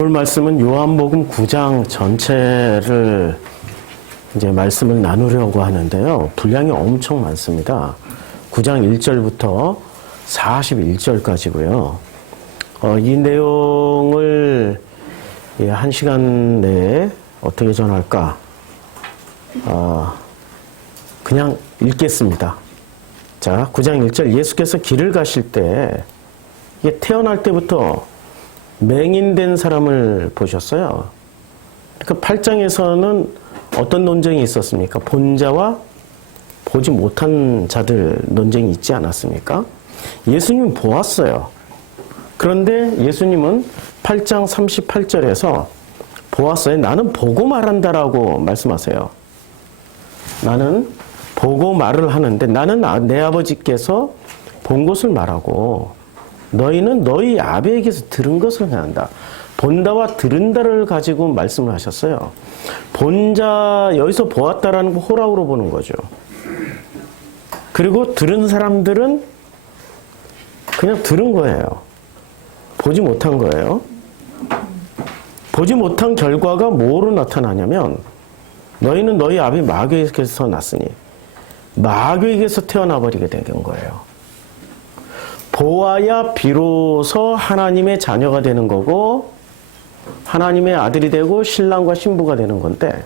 오늘 말씀은 요한복음 9장 전체를 이제 말씀을 나누려고 하는데요. 분량이 엄청 많습니다. 9장 1절부터 41절까지고요. 이 내용을 1시간 내에 어떻게 전할까? 그냥 읽겠습니다. 자, 9장 1절 예수께서 길을 가실 때 이게 태어날 때부터 맹인된 사람을 보셨어요. 그러니까 8장에서는 어떤 논쟁이 있었습니까? 본 자와 보지 못한 자들 논쟁이 있지 않았습니까? 예수님은 보았어요. 그런데 예수님은 8장 38절에서 보았어요. 나는 보고 말한다라고 말씀하세요. 나는 보고 말을 하는데 나는 내 아버지께서 본 것을 말하고 너희는 너희 아비에게서 들은 것을 행한다. 본다와 들은다를 가지고 말씀을 하셨어요. 본자, 여기서 보았다라는 거 호락으로 보는 거죠. 그리고 들은 사람들은 그냥 들은 거예요. 보지 못한 거예요. 보지 못한 결과가 뭐로 나타나냐면 너희는 너희 아비 마귀에게서 났으니 마귀에게서 태어나 버리게 된 거예요. 보아야 비로소 하나님의 자녀가 되는 거고 하나님의 아들이 되고 신랑과 신부가 되는 건데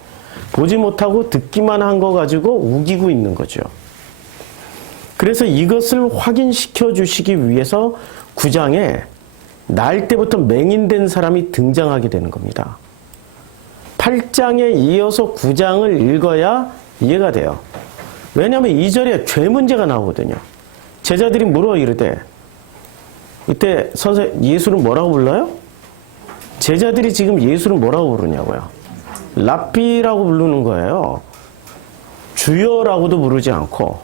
보지 못하고 듣기만 한 거 가지고 우기고 있는 거죠. 그래서 이것을 확인시켜 주시기 위해서 9장에 날 때부터 맹인된 사람이 등장하게 되는 겁니다. 8장에 이어서 9장을 읽어야 이해가 돼요. 왜냐하면 2절에 죄 문제가 나오거든요. 제자들이 물어 이르되 이때 예수를 뭐라고 불러요? 제자들이 지금 예수를 뭐라고 부르냐고요? 랍비라고 부르는 거예요. 주여라고도 부르지 않고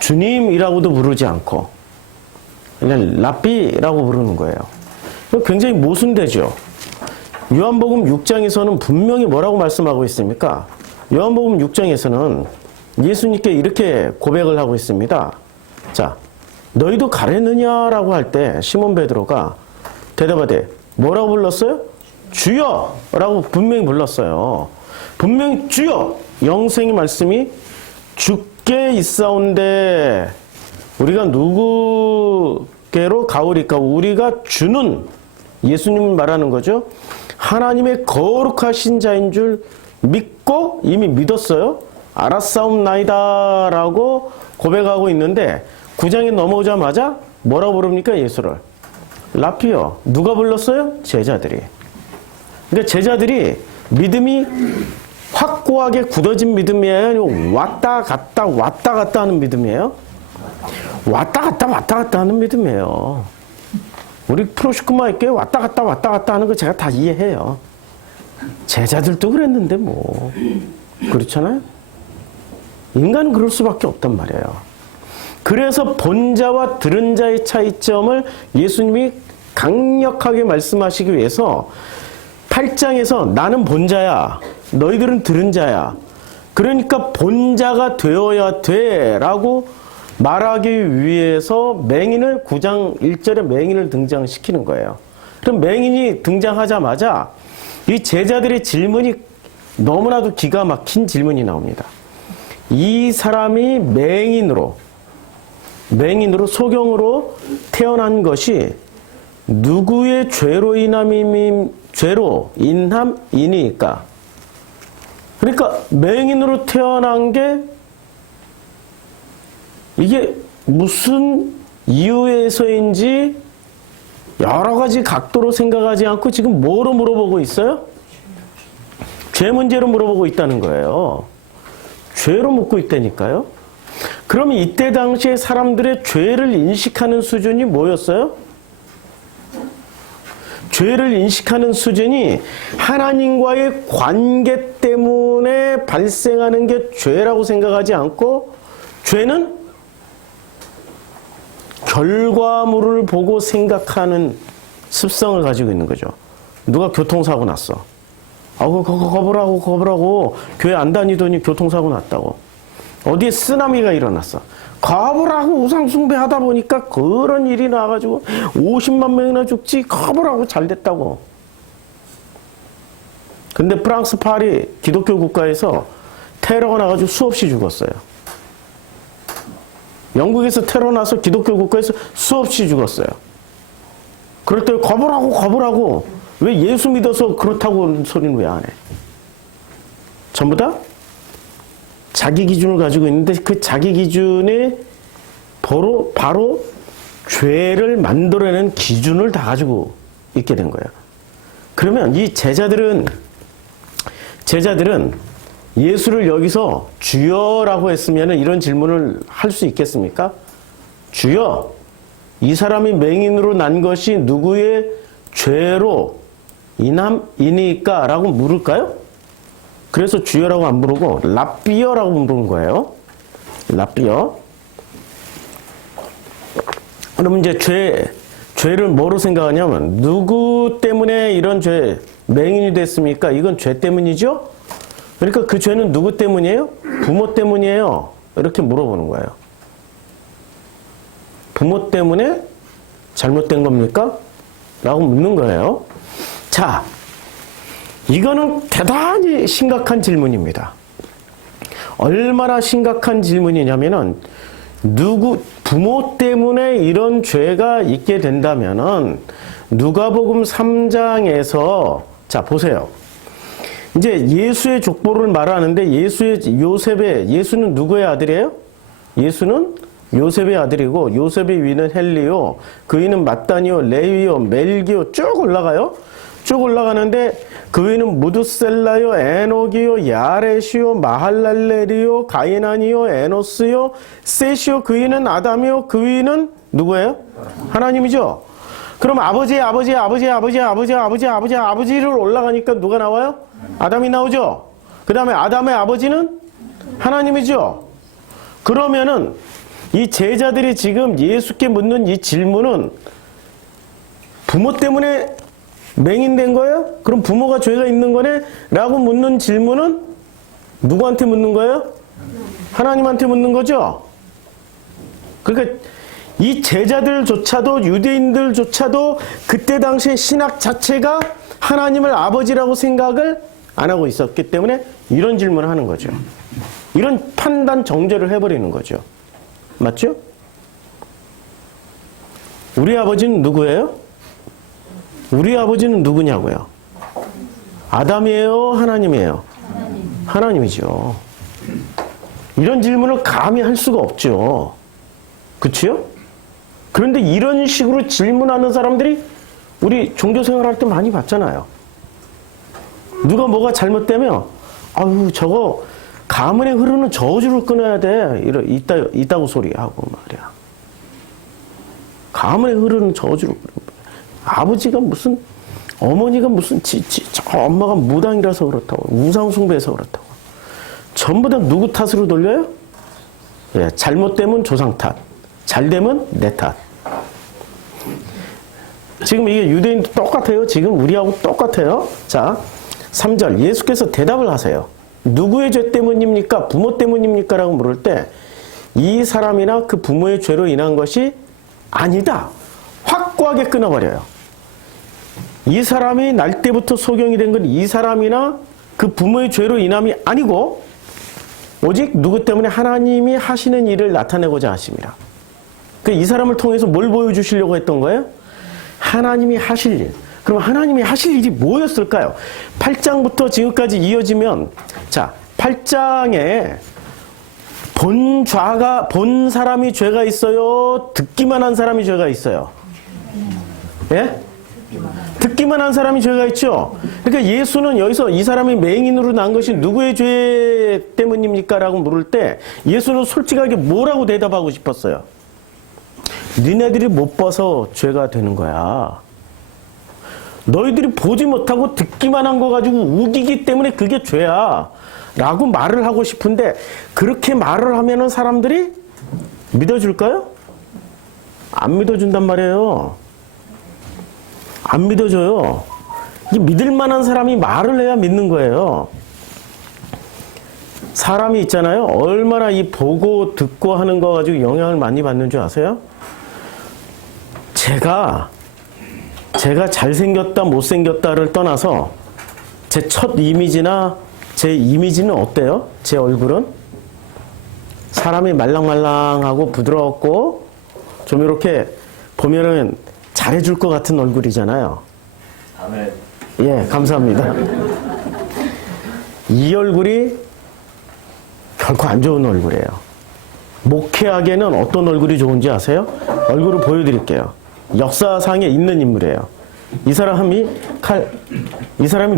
주님이라고도 부르지 않고 그냥 랍비라고 부르는 거예요. 굉장히 모순되죠. 요한복음 6장에서는 분명히 뭐라고 말씀하고 있습니까? 요한복음 6장에서는 예수님께 이렇게 고백을 하고 있습니다. 자, 너희도 가려느냐라고 할 때 시몬 베드로가 대답하되 뭐라고 불렀어요? 주여! 라고 분명히 불렀어요. 분명히 주여! 영생의 말씀이 주께 있사온데 우리가 누구께로 가오리까? 우리가 주는 예수님을 말하는 거죠. 하나님의 거룩하신 자인 줄 믿고 이미 믿었어요. 알았사옵나이다 라고 고백하고 있는데 9장에 넘어오자마자 뭐라고 부릅니까? 예수를. 랍비요. 누가 불렀어요? 제자들이. 그러니까 제자들이 믿음이 확고하게 굳어진 믿음이에요? 아니면 왔다 갔다 왔다 갔다 하는 믿음이에요? 왔다 갔다 하는 믿음이에요. 우리 프로시크마 교회 왔다 갔다 하는 거 제가 다 이해해요. 제자들도 그랬는데 뭐 그렇잖아요? 인간은 그럴 수밖에 없단 말이에요. 그래서 본 자와 들은 자의 차이점을 예수님이 강력하게 말씀하시기 위해서 8장에서 나는 본 자야, 너희들은 들은 자야. 그러니까 본 자가 되어야 돼 라고 말하기 위해서 맹인을 9장 1절에 맹인을 등장시키는 거예요. 그럼 맹인이 등장하자마자 이 제자들의 질문이 너무나도 기가 막힌 질문이 나옵니다. 이 사람이 맹인으로 소경으로 태어난 것이 누구의 죄로 인함이니까? 그러니까 맹인으로 태어난 게 이게 무슨 이유에서인지 여러 가지 각도로 생각하지 않고 지금 뭐로 물어보고 있어요? 죄 문제로 물어보고 있다는 거예요. 죄로 묻고 있다니까요. 그럼 이때 당시에 사람들의 죄를 인식하는 수준이 뭐였어요? 죄를 인식하는 수준이 하나님과의 관계 때문에 발생하는 게 죄라고 생각하지 않고 죄는 결과물을 보고 생각하는 습성을 가지고 있는 거죠. 누가 교통사고 났어. 거버라고 교회 안 다니더니 교통사고 났다고. 어디에 쓰나미가 일어났어. 거부라고 우상숭배하다 보니까 그런 일이 나와가지고 50만 명이나 죽지. 거부라고 잘 됐다고. 근데 프랑스 파리 기독교 국가에서 테러가 나가지고 수없이 죽었어요. 영국에서 테러 나서 기독교 국가에서 수없이 죽었어요. 그럴 때 거부라고 왜 예수 믿어서 그렇다고 소리는 왜 안 해? 전부 다 자기 기준을 가지고 있는데 그 자기 기준이 바로 죄를 만들어내는 기준을 다 가지고 있게 된 거예요. 그러면 이 제자들은 예수를 여기서 주여라고 했으면 이런 질문을 할 수 있겠습니까? 주여, 이 사람이 맹인으로 난 것이 누구의 죄로 인함이니까? 라고 물을까요? 그래서 주여라고 안 부르고 랍비여라고 부르는 거예요. 랍비여. 그러면 이제 죄를 뭐로 생각하냐면 누구 때문에 이런 죄 맹인이 됐습니까? 이건 죄 때문이죠? 그러니까 그 죄는 누구 때문이에요? 부모 때문이에요. 이렇게 물어보는 거예요. 부모 때문에 잘못된 겁니까? 라고 묻는 거예요. 자, 이거는 대단히 심각한 질문입니다. 얼마나 심각한 질문이냐면은 부모 때문에 이런 죄가 있게 된다면은 누가복음 3장에서 자 보세요. 이제 예수의 족보를 말하는데 예수는 누구의 아들이에요? 예수는 요셉의 아들이고 요셉의 위는 헬리요, 그 위는 마따니요, 레위요, 멜기요 쭉 올라가요. 쭉 올라가는데 그 위는 무두셀라요, 에녹이요, 야렛이요, 마할랄렐이요, 가이난이요, 에노스요, 셋이요, 그 위는 아담이요, 그 위는 누구예요? 하나님이죠. 그럼 아버지를 올라가니까 누가 나와요? 아담이 나오죠. 그 다음에 아담의 아버지는 하나님이죠. 그러면은 이 제자들이 지금 예수께 묻는 이 질문은 부모 때문에 맹인된 거예요? 그럼 부모가 죄가 있는 거네? 라고 묻는 질문은 누구한테 묻는 거예요? 하나님한테 묻는 거죠. 그러니까 이 제자들조차도 유대인들조차도 그때 당시에 신학 자체가 하나님을 아버지라고 생각을 안 하고 있었기 때문에 이런 질문을 하는 거죠. 이런 판단 정죄를 해버리는 거죠. 맞죠? 우리 아버지는 누구예요? 우리 아버지는 누구냐고요? 아담이에요? 하나님이에요? 하나님이죠. 이런 질문을 감히 할 수가 없죠. 그치요? 그런데 이런 식으로 질문하는 사람들이 우리 종교생활 할 때 많이 봤잖아요. 누가 뭐가 잘못되면 아유 저거 가문에 흐르는 저주를 끊어야 돼. 이따고 소리하고 말이야. 가문에 흐르는 저주를 아버지가 무슨 어머니가 무슨 엄마가 무당이라서 그렇다고 우상숭배해서 그렇다고 전부 다 누구 탓으로 돌려요? 예, 잘못되면 조상 탓, 잘되면 내 탓. 지금 이게 유대인도 똑같아요. 지금 우리하고 똑같아요. 자, 3절 예수께서 대답을 하세요. 누구의 죄 때문입니까? 부모 때문입니까? 라고 물을 때 이 사람이나 그 부모의 죄로 인한 것이 아니다. 확고하게 끊어버려요. 이 사람이 날 때부터 소경이 된 건 이 사람이나 그 부모의 죄로 인함이 아니고 오직 누구 때문에 하나님이 하시는 일을 나타내고자 하십니다. 이 사람을 통해서 뭘 보여주시려고 했던 거예요? 하나님이 하실 일. 그럼 하나님이 하실 일이 뭐였을까요? 8장부터 지금까지 이어지면 자 8장에 본 사람이 죄가 있어요? 듣기만 한 사람이 죄가 있어요? 예? 듣기만 한 사람이 죄가 있죠? 그러니까 예수는 여기서 이 사람이 맹인으로 난 것이 누구의 죄 때문입니까? 라고 물을 때 예수는 솔직하게 뭐라고 대답하고 싶었어요? 니네들이 못 봐서 죄가 되는 거야. 너희들이 보지 못하고 듣기만 한 거 가지고 우기기 때문에 그게 죄야. 라고 말을 하고 싶은데 그렇게 말을 하면은 사람들이 믿어줄까요? 안 믿어준단 말이에요. 안 믿어줘요. 이 믿을 만한 사람이 말을 해야 믿는 거예요. 사람이 있잖아요. 얼마나 이 보고 듣고 하는 거 가지고 영향을 많이 받는 줄 아세요? 제가 잘생겼다 못생겼다를 떠나서 제 첫 이미지나 제 이미지는 어때요? 제 얼굴은? 사람이 말랑말랑하고 부드럽고 좀 이렇게 보면은 잘해줄 것 같은 얼굴이잖아요. 아멘. 예, 감사합니다. 이 얼굴이 결코 안 좋은 얼굴이에요. 목회하기에는 어떤 얼굴이 좋은지 아세요? 얼굴을 보여드릴게요. 역사상에 있는 인물이에요. 이 사람이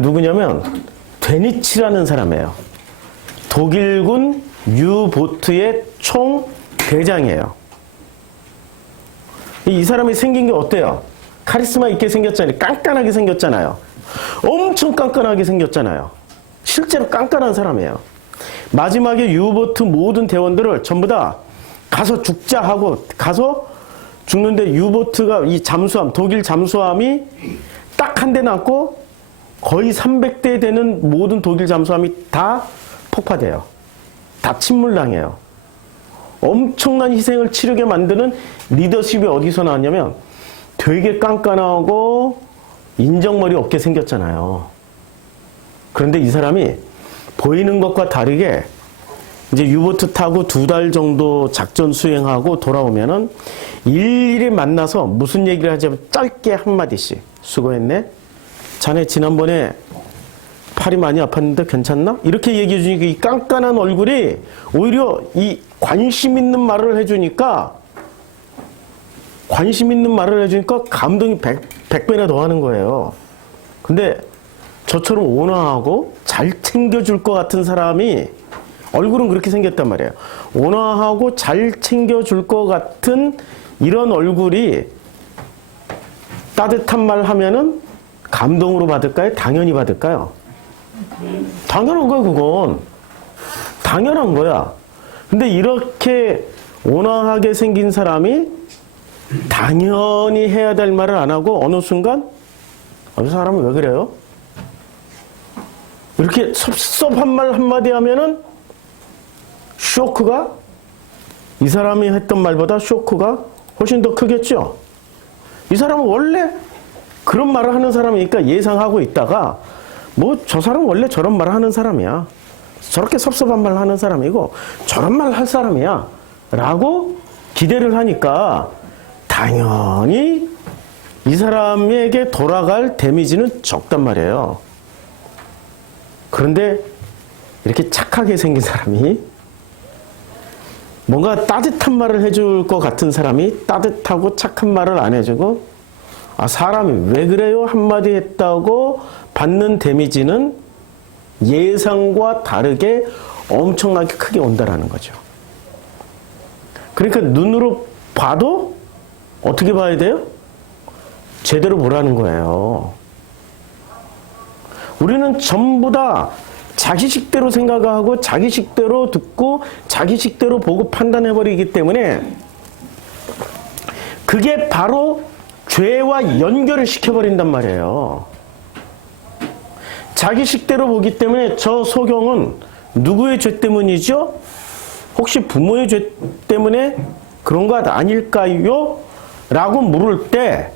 누구냐면 데니치라는 사람이에요. 독일군 유보트의 총 대장이에요. 이 사람이 생긴 게 어때요? 카리스마 있게 생겼잖아요. 깐깐하게 생겼잖아요. 엄청 깐깐하게 생겼잖아요. 실제로 깐깐한 사람이에요. 마지막에 유보트 모든 대원들을 전부 다 가서 죽자 하고 가서 죽는데 유보트가 이 잠수함, 독일 잠수함이 딱 한 대 났고 거의 300대 되는 모든 독일 잠수함이 다 폭파돼요. 다 침몰당해요. 엄청난 희생을 치르게 만드는 리더십이 어디서 나왔냐면 되게 깐깐하고 인정머리 없게 생겼잖아요. 그런데 이 사람이 보이는 것과 다르게 이제 유보트 타고 2달 정도 작전 수행하고 돌아오면은 일일이 만나서 무슨 얘기를 하자면 짧게 한마디씩. 수고했네? 자네 지난번에 팔이 많이 아팠는데 괜찮나? 이렇게 얘기해 주니까 이 깐깐한 얼굴이 오히려 이 관심 있는 말을 해주니까 감동이 100배나 더 하는 거예요. 근데 저처럼 온화하고 잘 챙겨줄 것 같은 사람이 얼굴은 그렇게 생겼단 말이에요. 온화하고 잘 챙겨줄 것 같은 이런 얼굴이 따뜻한 말 하면은 감동으로 받을까요? 당연히 받을까요? 당연한 거야, 그건. 당연한 거야. 근데 이렇게 온화하게 생긴 사람이 당연히 해야 될 말을 안 하고 어느 순간 이 사람은 왜 그래요? 이렇게 섭섭한 말 한마디 하면은 쇼크가 이 사람이 했던 말보다 쇼크가 훨씬 더 크겠죠? 이 사람은 원래 그런 말을 하는 사람이니까 예상하고 있다가 뭐 저 사람은 원래 저런 말을 하는 사람이야. 저렇게 섭섭한 말을 하는 사람이고 저런 말 할 사람이야. 라고 기대를 하니까 당연히 이 사람에게 돌아갈 데미지는 적단 말이에요. 그런데 이렇게 착하게 생긴 사람이 뭔가 따뜻한 말을 해줄 것 같은 사람이 따뜻하고 착한 말을 안 해주고 사람이 왜 그래요? 한마디 했다고 받는 데미지는 예상과 다르게 엄청나게 크게 온다라는 거죠. 그러니까 눈으로 봐도 어떻게 봐야 돼요? 제대로 보라는 거예요. 우리는 전부 다 자기식대로 생각하고 자기식대로 듣고 자기식대로 보고 판단해버리기 때문에 그게 바로 죄와 연결을 시켜버린단 말이에요. 자기식대로 보기 때문에 저 소경은 누구의 죄 때문이죠? 혹시 부모의 죄 때문에 그런 것 아닐까요? 라고 물을 때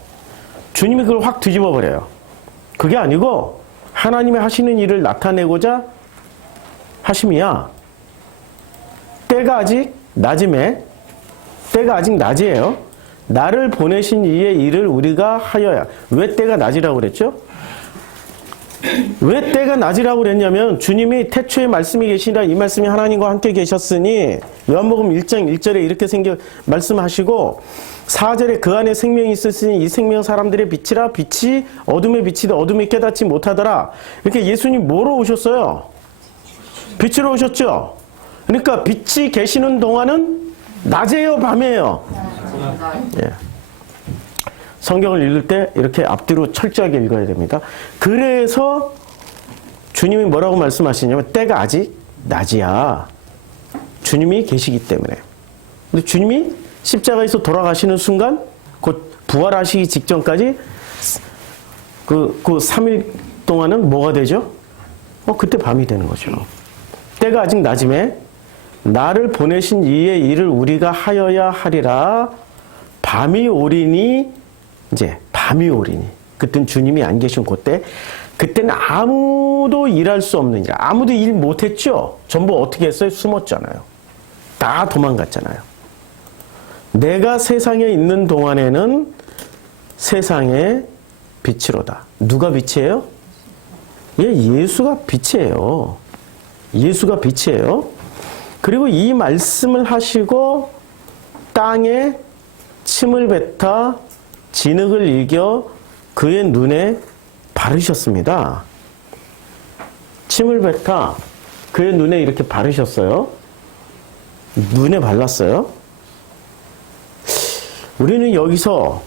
주님이 그걸 확 뒤집어 버려요. 그게 아니고 하나님의 하시는 일을 나타내고자 하심이야. 때가 아직 낮음에, 때가 아직 낮이에요. 나를 보내신 이의 일을 우리가 하여야. 왜 때가 낮이라고 그랬죠? 왜 때가 낮이라고 그랬냐면 주님이 태초에 말씀이 계시니라 이 말씀이 하나님과 함께 계셨으니 요한복음 1장 1절에 이렇게 말씀하시고 4절에 그 안에 생명이 있었으니 이 생명 사람들의 빛이라 빛이 어둠에 비치되 어둠이 깨닫지 못하더라. 이렇게 예수님 뭐로 오셨어요? 빛으로 오셨죠? 그러니까 빛이 계시는 동안은 낮이에요, 밤이에요? 예. 성경을 읽을 때 이렇게 앞뒤로 철저하게 읽어야 됩니다. 그래서 주님이 뭐라고 말씀하시냐면 때가 아직 낮이야. 주님이 계시기 때문에. 근데 주님이 십자가에서 돌아가시는 순간 곧 부활하시기 직전까지 그 3일 동안은 뭐가 되죠? 그때 밤이 되는 거죠. 때가 아직 낮음에 나를 보내신 이의 일을 우리가 하여야 하리라. 밤이 오리니, 이제 밤이 오리니. 그땐 주님이 안 계신 그때, 그때는 아무도 일할 수 없는 일, 아무도 일 못했죠. 전부 어떻게 했어요? 숨었잖아요. 다 도망갔잖아요. 내가 세상에 있는 동안에는 세상의 빛이로다. 누가 빛이에요? 예수가 빛이에요. 예수가 빛이에요. 그리고 이 말씀을 하시고 땅에 침을 뱉어 진흙을 이겨 그의 눈에 바르셨습니다. 침을 뱉어 그의 눈에 이렇게 바르셨어요. 눈에 발랐어요. 우리는 여기서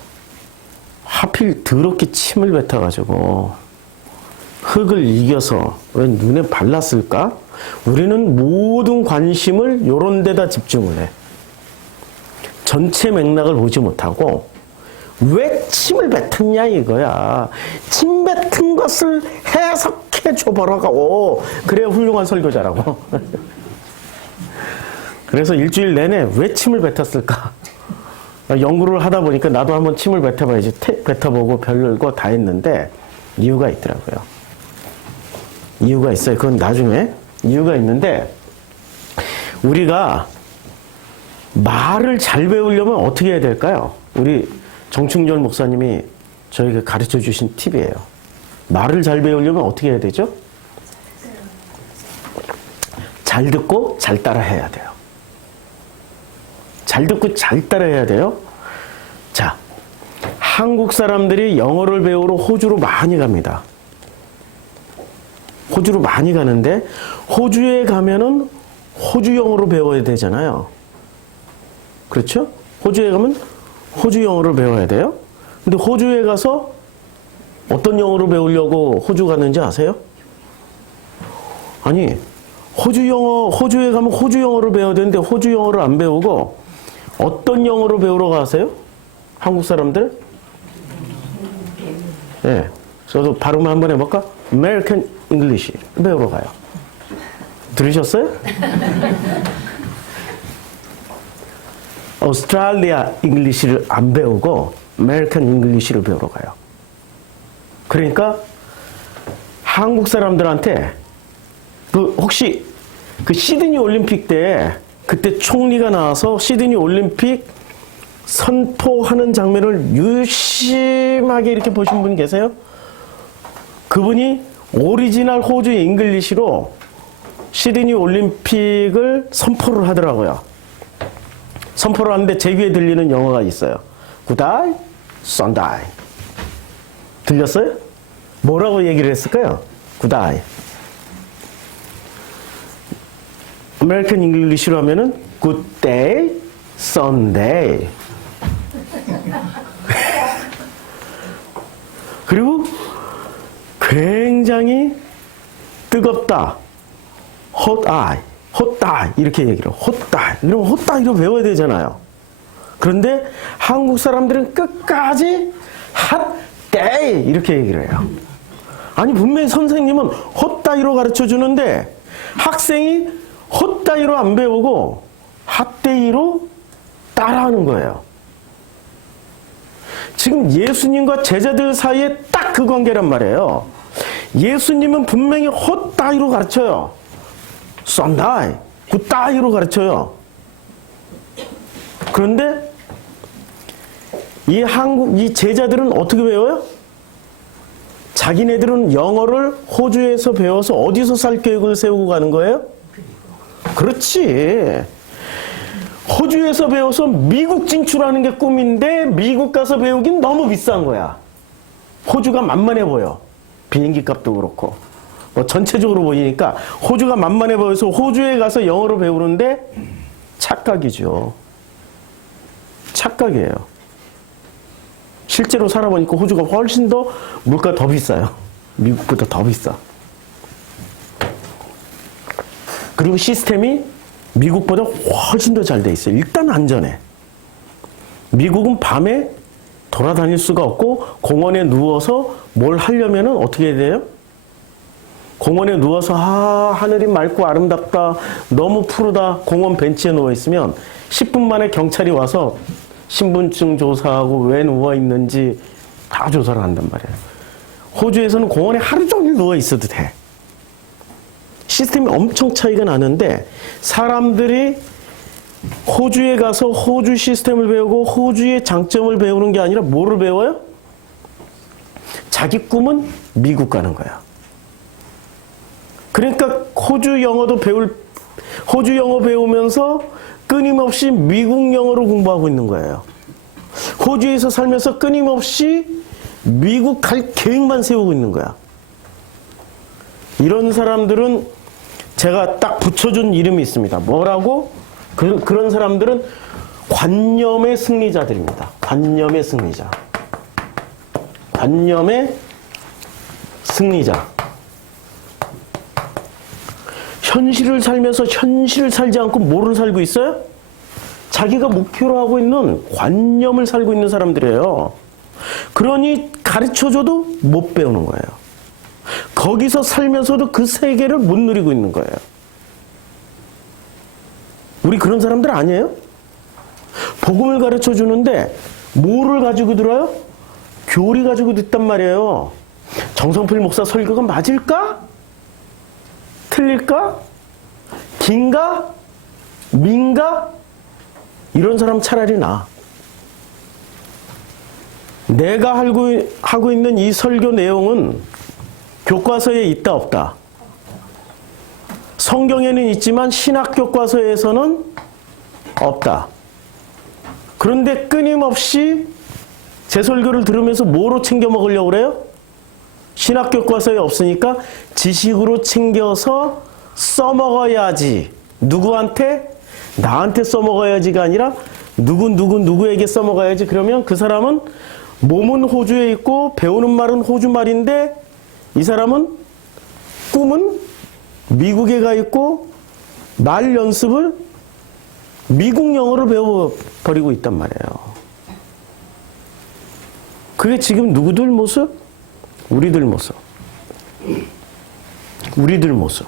하필 더럽게 침을 뱉어가지고 흙을 이겨서 왜 눈에 발랐을까? 우리는 모든 관심을 요런 데다 집중을 해. 전체 맥락을 보지 못하고 왜 침을 뱉었냐 이거야. 침 뱉은 것을 해석해 줘보라고. 그래야 훌륭한 설교자라고. 그래서 일주일 내내 왜 침을 뱉었을까? 연구를 하다 보니까 나도 한번 침을 뱉어봐야지. 뱉어보고 별거 다 했는데 이유가 있더라고요. 이유가 있어요. 그건 나중에 이유가 있는데, 우리가 말을 잘 배우려면 어떻게 해야 될까요? 우리 정충절 목사님이 저에게 가르쳐 주신 팁이에요. 말을 잘 배우려면 어떻게 해야 되죠? 잘 듣고 잘 따라 해야 돼요. 잘 듣고 잘 따라 해야 돼요. 자, 한국 사람들이 영어를 배우러 호주로 많이 갑니다. 호주로 많이 가는데 호주에 가면은 호주 영어로 배워야 되잖아요. 그렇죠? 호주에 가면 호주 영어를 배워야 돼요. 근데 호주에 가서 어떤 영어로 배우려고 호주 갔는지 아세요? 아니, 호주에 가면 호주 영어를 배워야 되는데 호주 영어를 안 배우고 어떤 영어로 배우러 가세요? 한국 사람들? 네. 저도 발음 한번 해볼까? American English 배우러 가요. 들으셨어요? 오스트랄리아 잉글리시를 안 배우고 American English를 배우러 가요. 그러니까 한국 사람들한테 혹시 그 시드니 올림픽 때 그때 총리가 나와서 시드니 올림픽 선포하는 장면을 유심하게 이렇게 보신 분 계세요? 그분이 오리지널 호주 잉글리시로 시드니 올림픽을 선포를 하더라고요. 선포를 하는데 제 귀에 들리는 영어가 있어요. Goodbye, Sunday. 들렸어요? 뭐라고 얘기를 했을까요? Goodbye. 아메리칸 잉글리시로 하면은 Good day, Sunday. 그리고 굉장히 뜨겁다. hot eye, hot die 이렇게 얘기를 해요. hot die. 이러면 hot die로 배워야 되잖아요. 그런데 한국 사람들은 끝까지 hot day 이렇게 얘기를 해요. 아니 분명히 선생님은 hot die로 가르쳐 주는데 학생이 hot die로 안 배우고 hot day로 따라하는 거예요. 지금 예수님과 제자들 사이에 딱 그 관계란 말이에요. 예수님은 분명히 hot die로 가르쳐요. Sunday, good die로 가르쳐요. 그런데 이 제자들은 어떻게 배워요? 자기네들은 영어를 호주에서 배워서 어디서 살 계획을 세우고 가는 거예요? 그렇지. 호주에서 배워서 미국 진출하는 게 꿈인데 미국 가서 배우긴 너무 비싼 거야. 호주가 만만해 보여. 비행기 값도 그렇고. 뭐 전체적으로 보이니까 호주가 만만해 보여서 호주에 가서 영어를 배우는데 착각이죠. 착각이에요. 실제로 살아보니까 호주가 훨씬 더 물가 더 비싸요. 미국보다 더 비싸. 그리고 시스템이 미국보다 훨씬 더 잘 돼 있어요. 일단 안전해. 미국은 밤에 돌아다닐 수가 없고 공원에 누워서 뭘 하려면은 어떻게 해야 돼요? 공원에 누워서 하늘이 맑고 아름답다, 너무 푸르다, 공원 벤치에 누워있으면 10분 만에 경찰이 와서 신분증 조사하고 왜 누워있는지 다 조사를 한단 말이에요. 호주에서는 공원에 하루 종일 누워있어도 돼. 시스템이 엄청 차이가 나는데 사람들이 호주에 가서 호주 시스템을 배우고 호주의 장점을 배우는 게 아니라 뭐를 배워요? 자기 꿈은 미국 가는 거야. 그러니까 호주 영어 배우면서 끊임없이 미국 영어를 공부하고 있는 거예요. 호주에서 살면서 끊임없이 미국 갈 계획만 세우고 있는 거야. 이런 사람들은 제가 딱 붙여준 이름이 있습니다. 뭐라고? 그런 사람들은 관념의 승리자들입니다. 관념의 승리자. 관념의 승리자. 현실을 살면서 현실을 살지 않고 뭐를 살고 있어요? 자기가 목표로 하고 있는 관념을 살고 있는 사람들이에요. 그러니 가르쳐줘도 못 배우는 거예요. 거기서 살면서도 그 세계를 못 누리고 있는 거예요. 우리 그런 사람들 아니에요? 복음을 가르쳐 주는데 뭐를 가지고 들어요? 교리 가지고 듣단 말이에요. 정성필 목사 설교가 맞을까? 틀릴까? 긴가? 민가? 이런 사람 차라리 나. 내가 하고 있는 이 설교 내용은 교과서에 있다 없다? 성경에는 있지만 신학 교과서에서는 없다. 그런데 끊임없이 제 설교를 들으면서 뭐로 챙겨 먹으려고 그래요? 신학 교과서에 없으니까 지식으로 챙겨서 써먹어야지. 누구한테? 나한테 써먹어야지가 아니라 누구에게 써먹어야지. 그러면 그 사람은 몸은 호주에 있고 배우는 말은 호주 말인데 이 사람은 꿈은 미국에 가 있고 말 연습을 미국 영어를 배워버리고 있단 말이에요. 그게 지금 누구들 모습? 우리들 모습. 우리들 모습.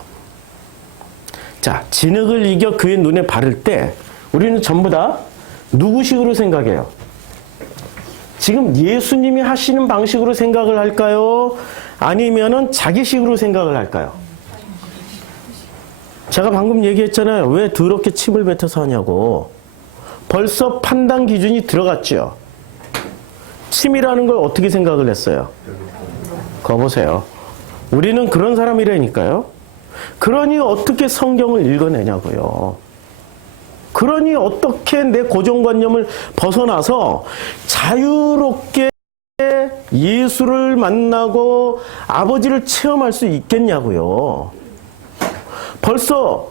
자, 진흙을 이겨 그의 눈에 바를 때 우리는 전부 다 누구식으로 생각해요? 지금 예수님이 하시는 방식으로 생각을 할까요? 아니면은 자기식으로 생각을 할까요? 제가 방금 얘기했잖아요. 왜 더럽게 침을 뱉어서 하냐고. 벌써 판단 기준이 들어갔죠. 침이라는 걸 어떻게 생각을 했어요? 거 보세요. 우리는 그런 사람이라니까요. 그러니 어떻게 성경을 읽어내냐고요. 그러니 어떻게 내 고정관념을 벗어나서 자유롭게 예수를 만나고 아버지를 체험할 수 있겠냐고요. 벌써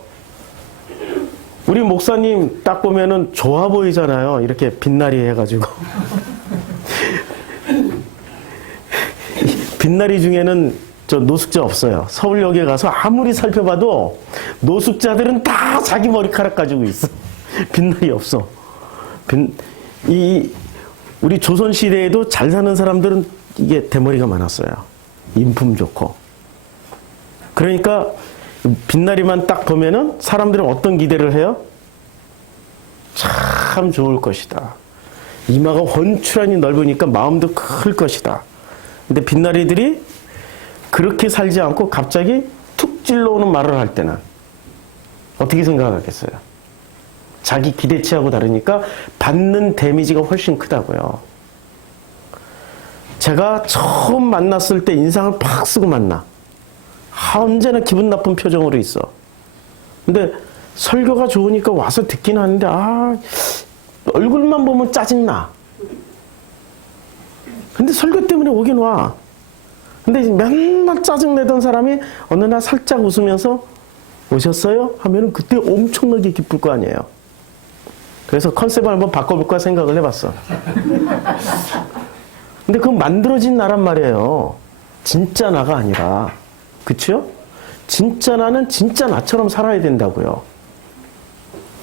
우리 목사님 딱 보면은 좋아 보이잖아요. 이렇게 빛나리 해가지고. 빛나리 중에는 저 노숙자 없어요. 서울역에 가서 아무리 살펴봐도 노숙자들은 다 자기 머리카락 가지고 있어. 빛나리 없어. 우리 조선시대에도 잘 사는 사람들은 이게 대머리가 많았어요. 인품 좋고. 그러니까 빛나리만 딱 보면은 사람들은 어떤 기대를 해요? 참 좋을 것이다. 이마가 훤출하니 넓으니까 마음도 클 것이다. 근데 빛나리들이 그렇게 살지 않고 갑자기 툭 찔러오는 말을 할 때는 어떻게 생각하겠어요? 자기 기대치하고 다르니까 받는 데미지가 훨씬 크다고요. 제가 처음 만났을 때 인상을 팍 쓰고 만나. 언제나 기분 나쁜 표정으로 있어. 근데 설교가 좋으니까 와서 듣긴 하는데 얼굴만 보면 짜증나. 근데 설교 때문에 오긴 와. 근데 맨날 짜증내던 사람이 어느 날 살짝 웃으면서 오셨어요? 하면은 그때 엄청나게 기쁠 거 아니에요. 그래서 컨셉을 한번 바꿔볼까 생각을 해봤어. 근데 그건 만들어진 나란 말이에요. 진짜 나가 아니라. 그쵸? 진짜 나는 진짜 나처럼 살아야 된다고요.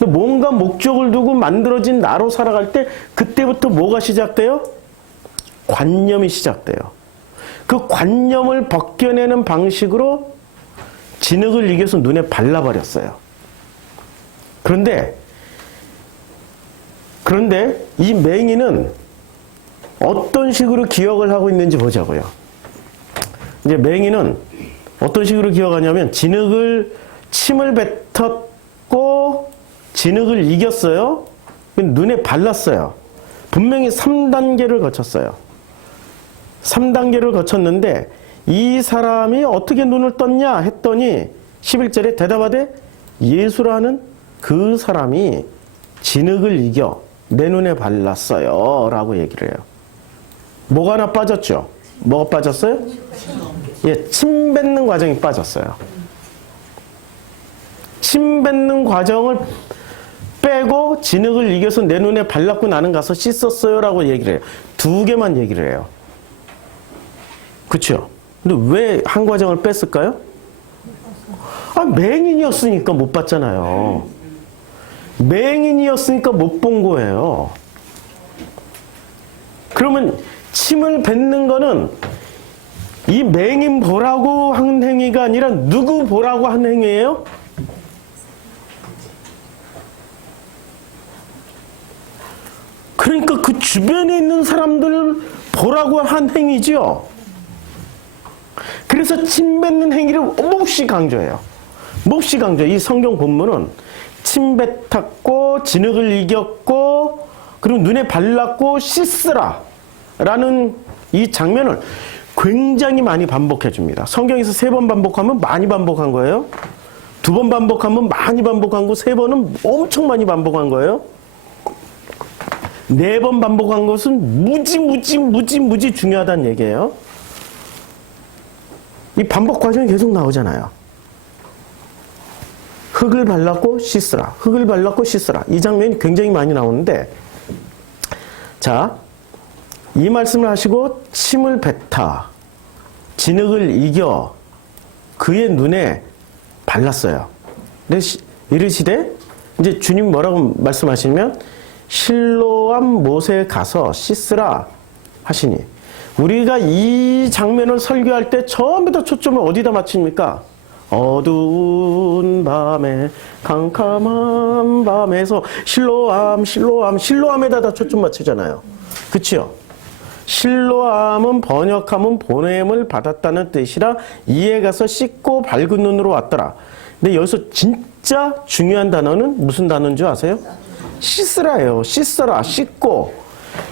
뭔가 목적을 두고 만들어진 나로 살아갈 때 그때부터 뭐가 시작돼요? 관념이 시작돼요. 그 관념을 벗겨내는 방식으로 진흙을 이겨서 눈에 발라버렸어요. 그런데 이 맹인은 어떤 식으로 기억을 하고 있는지 보자고요. 이제 맹인은 어떤 식으로 기억하냐면 침을 뱉었고 진흙을 이겼어요. 눈에 발랐어요. 분명히 3단계를 거쳤어요. 3단계를 거쳤는데 이 사람이 어떻게 눈을 떴냐 했더니 11절에 대답하되 예수라는 그 사람이 진흙을 이겨 내 눈에 발랐어요 라고 얘기를 해요. 뭐가 하나 빠졌죠? 뭐가 빠졌어요? 예, 침 뱉는 과정이 빠졌어요. 침 뱉는 과정을 빼고 진흙을 이겨서 내 눈에 발랐고 나는 가서 씻었어요 라고 얘기를 해요. 두 개만 얘기를 해요. 그쵸? 근데 왜 한 과정을 뺐을까요? 맹인이었으니까 못 봤잖아요. 맹인이었으니까 못 본 거예요. 그러면 침을 뱉는 거는 이 맹인 보라고 한 행위가 아니라 누구 보라고 한 행위예요? 그러니까 그 주변에 있는 사람들을 보라고 한 행위지요. 그래서 침 뱉는 행위를 몹시 강조해요. 몹시 강조해요. 이 성경 본문은 침 뱉었고 진흙을 이겼고 그리고 눈에 발랐고 씻으라 라는 이 장면을 굉장히 많이 반복해 줍니다. 성경에서 3번 반복하면 많이 반복한 거예요. 2번 반복하면 많이 반복한 거, 3번은 엄청 많이 반복한 거예요. 4번 반복한 것은 무지 중요하다는 얘기예요. 이 반복 과정이 계속 나오잖아요. 흙을 발랐고 씻으라. 흙을 발랐고 씻으라. 이 장면이 굉장히 많이 나오는데, 자, 이 말씀을 하시고 침을 뱉아 진흙을 이겨 그의 눈에 발랐어요. 근데 이르시되 이제 주님 뭐라고 말씀하시면 실로암 못에 가서 씻으라 하시니, 우리가 이 장면을 설교할 때 처음부터 초점을 어디다 맞춥니까? 어두운 밤에 캄캄한 밤에서 실로암에다 다 초점 맞추잖아요. 그치요? 실로암은 번역하면 보냄을 받았다는 뜻이라 이에 가서 씻고 밝은 눈으로 왔더라. 근데 여기서 진짜 중요한 단어는 무슨 단어인 줄 아세요? 씻으라예요. 씻어라, 씻고.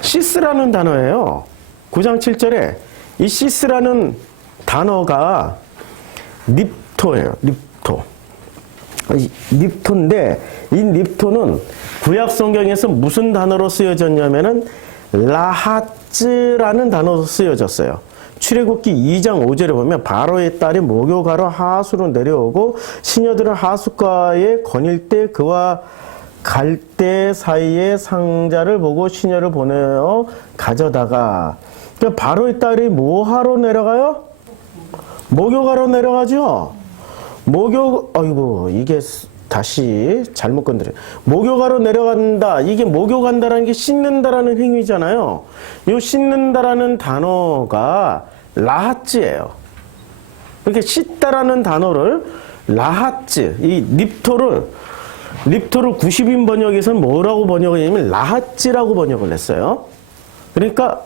씻으라는 단어예요. 9장 7절에 이 씻으라는 단어가 립토예요. 립토. 립토인데 이 립토는 구약 성경에서 무슨 단어로 쓰여졌냐면은 라하츠라는 단어로 쓰여졌어요. 출애굽기 2장 5절에 보면 바로의 딸이 목욕하러 하수로 내려오고 시녀들은 하수가에 거닐 때 그와 갈대 사이에 상자를 보고 시녀를 보내어 가져다가, 그러니까 바로의 딸이 뭐 하러 내려가요? 목욕하러 내려가죠. 아이고 이게 다시 잘못 건드려. 목욕하러 내려간다. 이게 목욕한다라는 게 씻는다라는 행위잖아요. 이 씻는다라는 단어가 라하츠예요. 그러니까 씻다라는 단어를 라하츠, 이 립토를 90인 번역에서는 뭐라고 번역을 했냐면 라하츠라고 번역을 했어요. 그러니까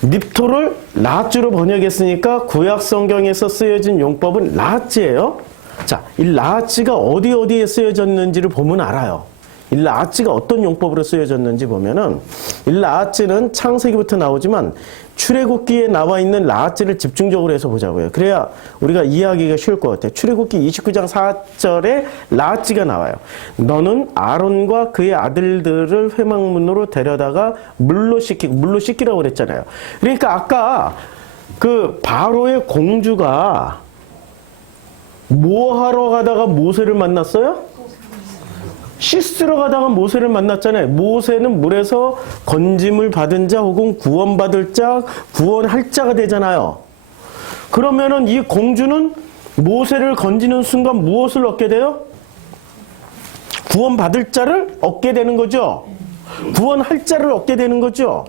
립토를 라하츠로 번역했으니까 구약 성경에서 쓰여진 용법은 라하츠예요. 자, 이 라하츠가 어디에 쓰여졌는지를 보면 알아요. 이 라하츠가 어떤 용법으로 쓰여졌는지 보면은, 이 라하츠는 창세기부터 나오지만 출애굽기에 나와 있는 라하츠를 집중적으로 해서 보자고요. 그래야 우리가 이해하기가 쉬울 것 같아요. 출애굽기 29장 4절에 라하츠가 나와요. 너는 아론과 그의 아들들을 회막문으로 데려다가 물로 씻기라고 그랬잖아요. 그러니까 아까 그 바로의 공주가 뭐 하러 가다가 모세를 만났어요? 씻으러 가다가 모세를 만났잖아요. 모세는 물에서 건짐을 받은 자 혹은 구원받을 자, 구원할 자가 되잖아요. 그러면은 이 공주는 모세를 건지는 순간 무엇을 얻게 돼요? 구원받을 자를 얻게 되는 거죠. 구원할 자를 얻게 되는 거죠.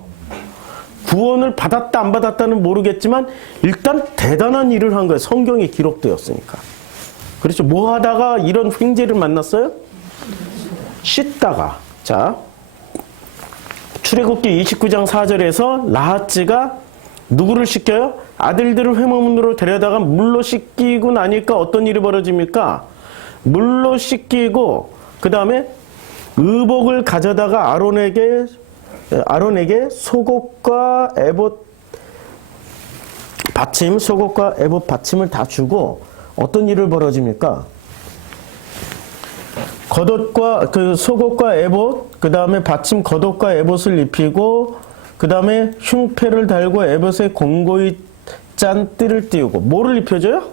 구원을 받았다 안 받았다는 모르겠지만 일단 대단한 일을 한 거예요. 성경에 기록되었으니까. 그렇죠. 뭐 하다가 이런 횡재를 만났어요? 씻다가. 자, 출애굽기 29장 4절에서 라하츠가 누구를 씻겨요? 아들들을 회막문으로 데려다가 물로 씻기고 나니까 어떤 일이 벌어집니까? 물로 씻기고 그 다음에 의복을 가져다가 아론에게 속옷과 에봇 받침, 속옷과 에봇 받침을 다 주고 어떤 일을 벌어집니까? 겉옷과 그 속옷과 에봇, 그 다음에 받침 겉옷과 에봇을 입히고 그 다음에 흉패를 달고 에봇에 공고히 짠 띠를 띄우고 뭐를 입혀줘요?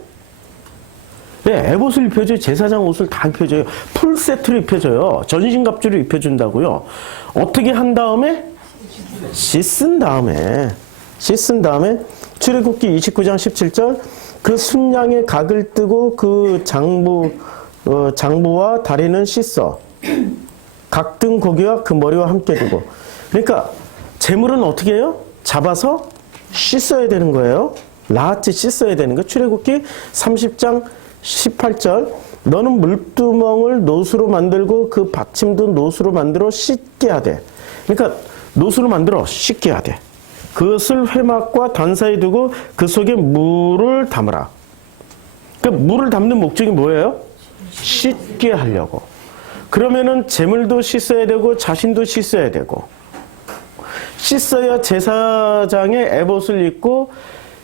네, 에봇을 입혀줘요. 제사장 옷을 다 입혀줘요. 풀 세트를 입혀줘요. 전신갑주를 입혀준다고요. 어떻게 한 다음에? 씻은 다음에 출애굽기 29장 17절 그 순양의 각을 뜨고 그 장부와 다리는 씻어 각등 고기와 그 머리와 함께 두고. 그러니까 제물은 어떻게 해요? 잡아서 씻어야 되는 거예요. 라하츠 씻어야 되는 거. 출애굽기 30장 18절 너는 물두멍을 노수로 만들고 그 받침도 노수로 만들어 씻게 하되. 그러니까 노수로 만들어 씻게 하되. 그것을 회막과 단사에 두고 그 속에 물을 담으라. 그러니까 물을 담는 목적이 뭐예요? 씻게 하려고. 그러면은 제물도 씻어야 되고 자신도 씻어야 되고. 씻어야 제사장의 에봇을 입고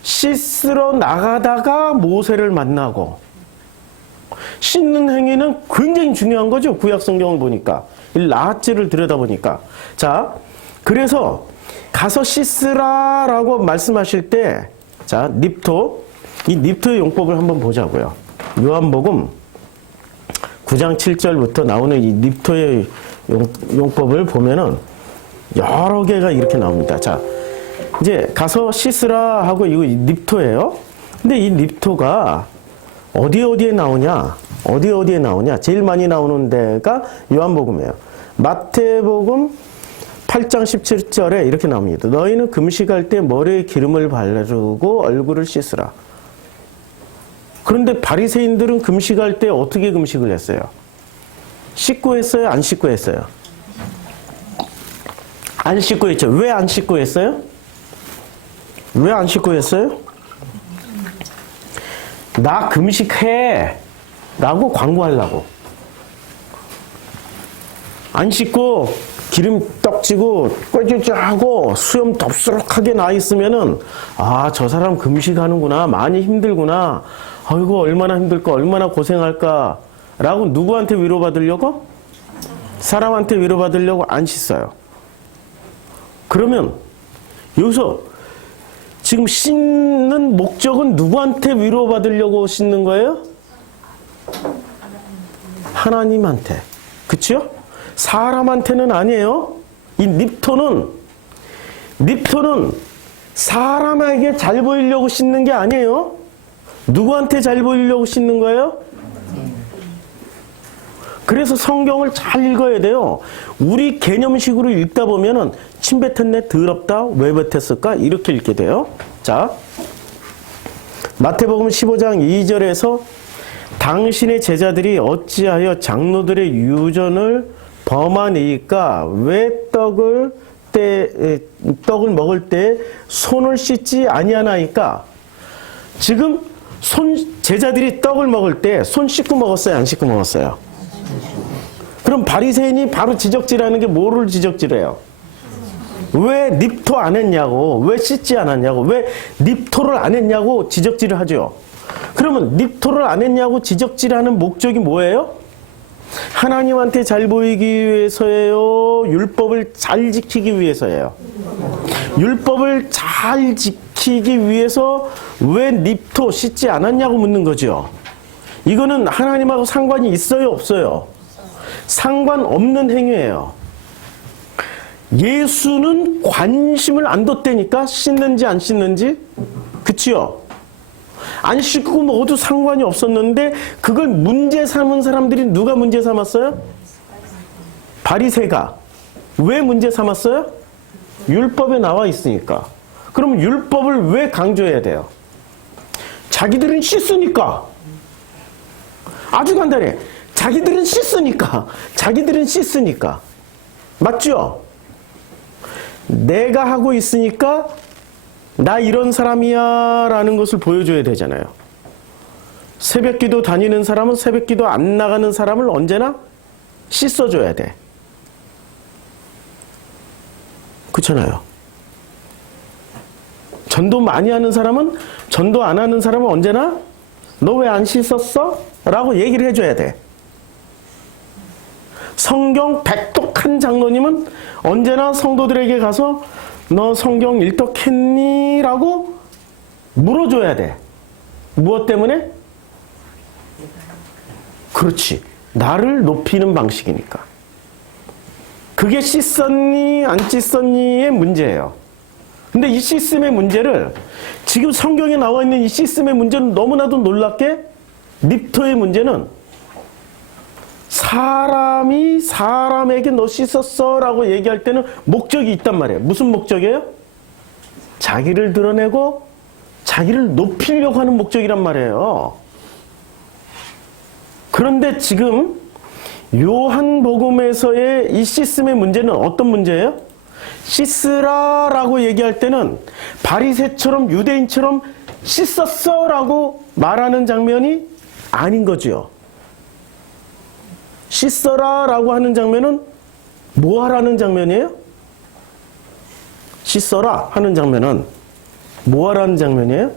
씻으러 나가다가 모세를 만나고. 씻는 행위는 굉장히 중요한 거죠. 구약 성경을 보니까. 이 라하츠를 들여다보니까. 자, 그래서 가서 씻으라라고 말씀하실 때, 자, 닙토, 이 닙토의 용법을 한번 보자고요. 요한복음 9장 7절부터 나오는 이 닙토의 용법을 보면은 여러 개가 이렇게 나옵니다. 자, 이제 가서 씻으라 하고 이거 닙토예요. 근데 이 닙토가 어디에 나오냐? 어디에 나오냐? 제일 많이 나오는 데가 요한복음이에요. 마태복음 8장 17절에 이렇게 나옵니다. 너희는 금식할 때 머리에 기름을 바르고 얼굴을 씻으라. 그런데 바리새인들은 금식할 때 어떻게 금식을 했어요? 씻고 했어요? 안 씻고 했어요? 안 씻고 했죠. 왜 안 씻고 했어요? 왜 안 씻고 했어요? 나 금식해 라고 광고하려고. 안 씻고 기름 떡지고 꼴찌하고 수염 덥수룩하게 나 있으면은 아, 저 사람 금식하는구나, 많이 힘들구나, 아이고 얼마나 힘들까, 얼마나 고생할까 라고 누구한테 위로받으려고? 사람한테 위로받으려고 안 씻어요. 그러면 여기서 지금 씻는 목적은 누구한테 위로받으려고 씻는 거예요? 하나님한테. 그치요? 사람한테는 아니에요. 이 닙토는 사람에게 잘 보이려고 씻는 게 아니에요. 누구한테 잘 보이려고 씻는 거예요? 그래서 성경을 잘 읽어야 돼요. 우리 개념식으로 읽다 보면은 침 뱉었네, 더럽다, 왜 뱉었을까? 이렇게 읽게 돼요. 자, 마태복음 15장 2절에서 당신의 제자들이 어찌하여 장로들의 유전을 범하니까 왜 떡을 먹을 때 손을 씻지 아니하나이까? 지금 제자들이 떡을 먹을 때 손 씻고 먹었어요, 안 씻고 먹었어요? 그럼 바리새인이 바로 지적질하는 게 뭐를 지적질해요? 왜 닙토 안 했냐고, 왜 씻지 않았냐고, 왜 닙토를 안 했냐고 지적질을 하죠. 그러면 닙토를 안 했냐고 지적질하는 목적이 뭐예요? 하나님한테 잘 보이기 위해서예요? 율법을 잘 지키기 위해서예요? 율법을 잘 지키기 위해서 왜 닙토 씻지 않았냐고 묻는 거죠. 이거는 하나님하고 상관이 있어요, 없어요? 상관없는 행위예요. 예수는 관심을 안 뒀다니까, 씻는지 안 씻는지. 그치요? 안 씻고 먹어도 상관이 없었는데 그걸 문제 삼은 사람들이 누가 문제 삼았어요? 바리새가. 왜 문제 삼았어요? 율법에 나와 있으니까. 그럼 율법을 왜 강조해야 돼요? 자기들은 씻으니까. 아주 간단해. 자기들은 씻으니까. 자기들은 씻으니까. 맞죠? 내가 하고 있으니까 나 이런 사람이야 라는 것을 보여줘야 되잖아요. 새벽기도 다니는 사람은 새벽기도 안 나가는 사람을 언제나 씻어줘야 돼. 그렇잖아요. 전도 많이 하는 사람은 전도 안 하는 사람은 언제나 너 왜 안 씻었어? 라고 얘기를 해줘야 돼. 성경 백독한 장로님은 언제나 성도들에게 가서 너 성경 일독했니? 라고 물어줘야 돼. 무엇 때문에? 그렇지. 나를 높이는 방식이니까. 그게 씻었니 안 씻었니의 문제예요. 근데 이 시스템의 문제를 지금 성경에 나와 있는 이 시스템의 문제는 너무나도 놀랍게 립토의 문제는 사람이 사람에게 너 씻었어 라고 얘기할 때는 목적이 있단 말이에요. 무슨 목적이에요? 자기를 드러내고 자기를 높이려고 하는 목적이란 말이에요. 그런데 지금 요한복음에서의 이 시스템의 문제는 어떤 문제예요? 씻으라 라고 얘기할 때는 바리새처럼 유대인처럼 씻었어 라고 말하는 장면이 아닌 거죠. 씻어라 라고 하는 장면은 뭐 하라는 장면이에요? 씻어라 하는 장면은 뭐 하라는 장면이에요?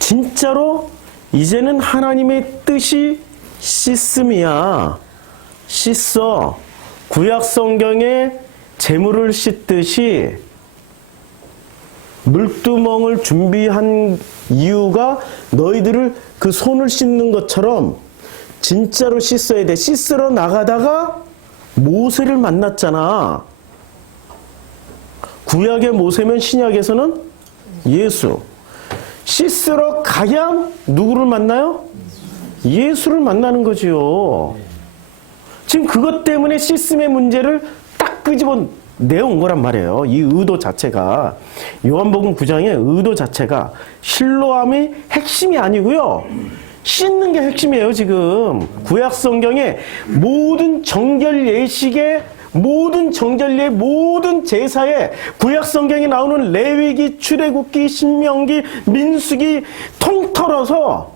진짜로 이제는 하나님의 뜻이 씻음이야. 씻어. 구약 성경에 재물을 씻듯이 물두멍을 준비한 이유가 너희들을 그 손을 씻는 것처럼 진짜로 씻어야 돼. 씻으러 나가다가 모세를 만났잖아. 구약의 모세면 신약에서는 예수. 씻으러 가야 누구를 만나요? 예수를 만나는 거지요. 지금 그것 때문에 시스템의 문제를 딱 끄집어 내온 거란 말이에요. 이 의도 자체가. 요한복음 9장의 의도 자체가 실로함이 핵심이 아니고요. 씻는 게 핵심이에요, 지금. 구약 성경의 모든 정결 예식의 모든 정결례, 모든 제사에 구약 성경에 나오는 레위기, 출애굽기, 신명기, 민수기 통틀어서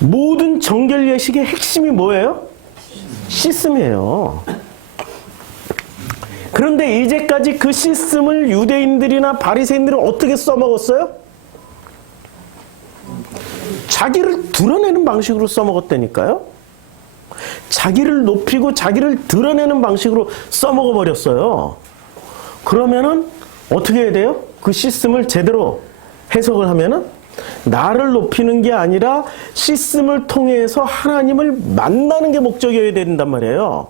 모든 정결 예식의 핵심이 뭐예요? 씻음이에요. 그런데 이제까지 그 씻음을 유대인들이나 바리새인들은 어떻게 써먹었어요? 자기를 드러내는 방식으로 써먹었다니까요. 자기를 높이고 자기를 드러내는 방식으로 써먹어 버렸어요. 그러면은 어떻게 해야 돼요? 그 시스템을 제대로 해석을 하면은 나를 높이는 게 아니라 시스템을 통해서 하나님을 만나는 게 목적이어야 된단 말이에요.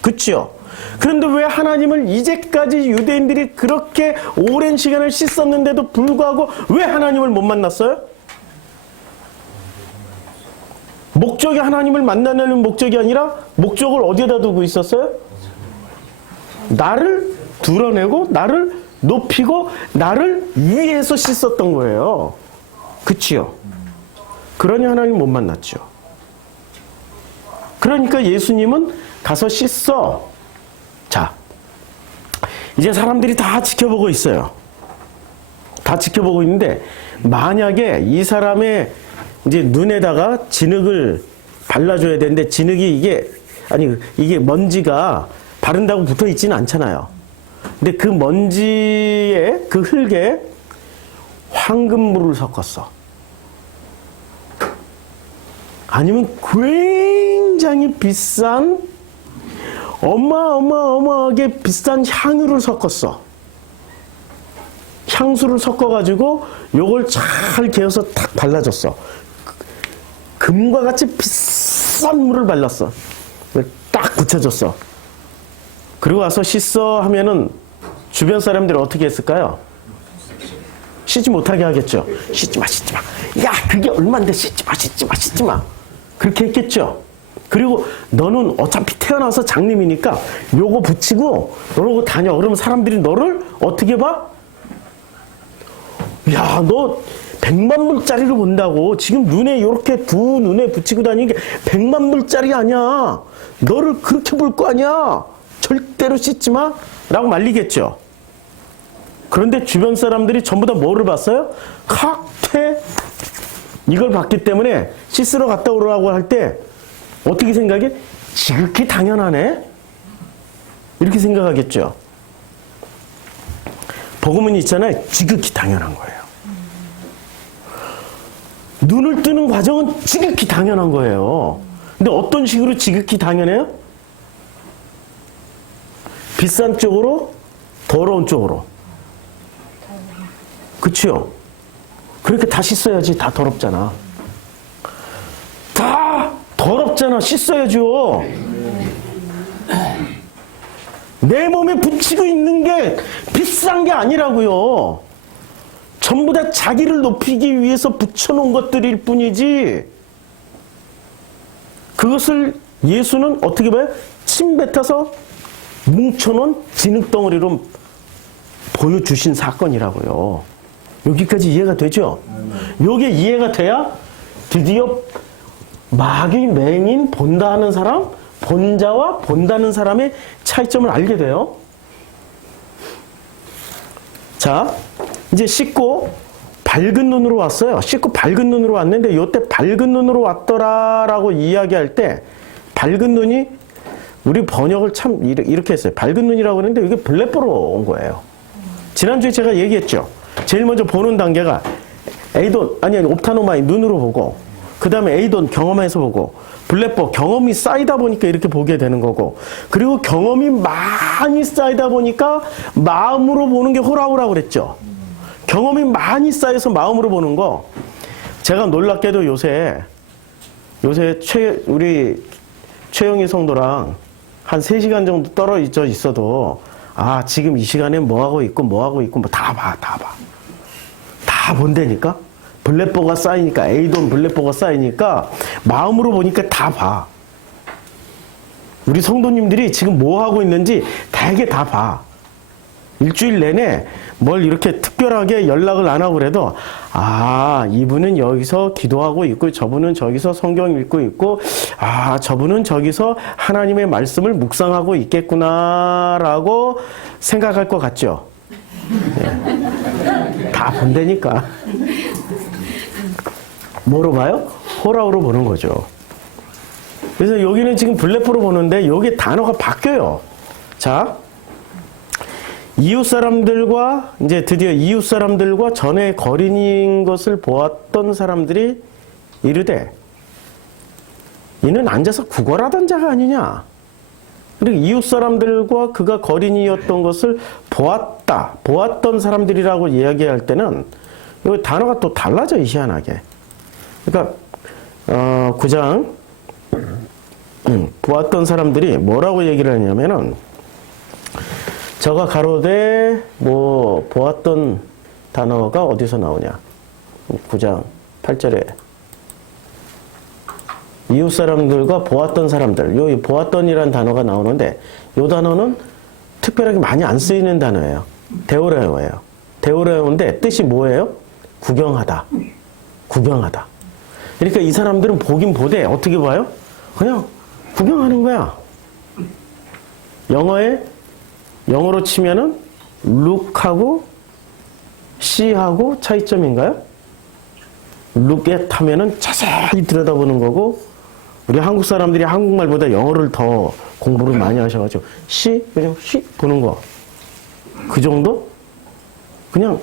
그렇죠? 그런데 왜 하나님을 이제까지 유대인들이 그렇게 오랜 시간을 씻었는데도 불구하고 왜 하나님을 못 만났어요? 목적이 하나님을 만나는 목적이 아니라 목적을 어디에다 두고 있었어요? 나를 드러내고 나를 높이고 나를 위해서 씻었던 거예요. 그치요? 그러니 하나님 못 만났죠. 그러니까 예수님은 가서 씻어. 자, 이제 사람들이 다 지켜보고 있어요. 다 지켜보고 있는데 만약에 이 사람의 이제 눈에다가 진흙을 발라줘야 되는데 진흙이 이게 먼지가 바른다고 붙어 있지는 않잖아요. 근데 그 먼지에 그 흙에 황금물을 섞었어. 아니면 굉장히 비싼 어마어마하게 비싼 향유를 섞었어. 향수를 섞어가지고 요걸 잘 개어서 탁 발라줬어. 금과 같이 비싼 물을 발랐어. 딱 붙여줬어. 그리고 와서 씻어 하면은 주변 사람들이 어떻게 했을까요? 씻지 못하게 하겠죠. 씻지 마. 야, 그게 얼만데 씻지 마. 그렇게 했겠죠. 그리고 너는 어차피 태어나서 장님이니까 요거 붙이고 너러고 다녀. 그러면 사람들이 너를 어떻게 봐? 야, 너 100만 불짜리를 본다고. 지금 눈에 이렇게 두 눈에 붙이고 다니는 게 100만 불짜리 아니야. 너를 그렇게 볼 거 아니야. 절대로 씻지 마. 라고 말리겠죠. 그런데 주변 사람들이 전부 다 뭐를 봤어요? kak태 이걸 봤기 때문에 씻으러 갔다 오라고 할 때 어떻게 생각해? 지극히 당연하네? 이렇게 생각하겠죠. 복음은 있잖아요. 지극히 당연한 거예요. 눈을 뜨는 과정은 지극히 당연한 거예요. 근데 어떤 식으로 지극히 당연해요? 비싼 쪽으로, 더러운 쪽으로. 그치요? 그렇게 다 씻어야지. 다 더럽잖아. 다 더럽잖아. 씻어야죠. 내 몸에 붙이고 있는 게 비싼 게 아니라고요. 전부 다 자기를 높이기 위해서 붙여놓은 것들일 뿐이지, 그것을 예수는 어떻게 봐요? 침 뱉어서 뭉쳐놓은 진흙덩어리로 보여주신 사건이라고요. 여기까지 이해가 되죠? 요게 이해가 돼야 드디어 마귀, 맹인, 본다 하는 사람, 본자와 본다는 사람의 차이점을 알게 돼요. 자, 이제 씻고 밝은 눈으로 왔어요. 씻고 밝은 눈으로 왔는데 요때 밝은 눈으로 왔더라라고 이야기할 때 밝은 눈이 우리 번역을 참 이렇게 했어요. 밝은 눈이라고 했는데 이게 블랙보로 온 거예요. 지난주에 제가 얘기했죠. 제일 먼저 보는 단계가 에이돈, 아니 옵타노마이 눈으로 보고, 그 다음에 에이돈 경험해서 보고, 블랙보 경험이 쌓이다 보니까 이렇게 보게 되는 거고, 그리고 경험이 많이 쌓이다 보니까 마음으로 보는 게 호라호라 그랬죠. 경험이 많이 쌓여서 마음으로 보는 거. 제가 놀랍게도 요새 우리 최영희 성도랑 한 3시간 정도 떨어져 있어도 지금 이 시간에 뭐 하고 있고 다 본다니까. 블랙보가 쌓이니까, 에이돈 블랙보가 쌓이니까 마음으로 보니까 다 봐. 우리 성도님들이 지금 뭐 하고 있는지 되게 다 봐. 일주일 내내 뭘 이렇게 특별하게 연락을 안 하고 그래도 이분은 여기서 기도하고 있고, 저분은 저기서 성경 읽고 있고, 저분은 저기서 하나님의 말씀을 묵상하고 있겠구나라고 생각할 것 같죠? 네. 다 본다니까. 뭐로 봐요? 호라우로 보는 거죠. 그래서 여기는 지금 블랙보로 보는데 여기 단어가 바뀌어요. 자, 이웃 사람들과 이제 드디어 이웃 사람들과 전에 거린인 것을 보았던 사람들이 이르되 이는 앉아서 구걸하던 자가 아니냐. 그리고 이웃 사람들과 그가 거린이었던 것을 보았던 사람들이라고 이야기할 때는 여기 단어가 또 달라져, 희한하게. 그러니까 9장 보았던 사람들이 뭐라고 얘기를 하냐면은, 저가 가로되 보았던 단어가 어디서 나오냐. 9장 8절에 이웃 사람들과 보았던 사람들, 요 보았던이라는 단어가 나오는데, 요 단어는 특별하게 많이 안 쓰이는 단어예요. 데오레오예요. 데오레오인데 뜻이 뭐예요? 구경하다. 그러니까 이 사람들은 보긴 보되 어떻게 봐요? 그냥 구경하는 거야. 영어로 치면은 look하고 see하고 차이점인가요? look at 하면은 자세히 들여다보는 거고, 우리 한국 사람들이 한국말보다 영어를 더 공부를 많이 하셔가지고 그냥 보는 거. 그 정도? 그냥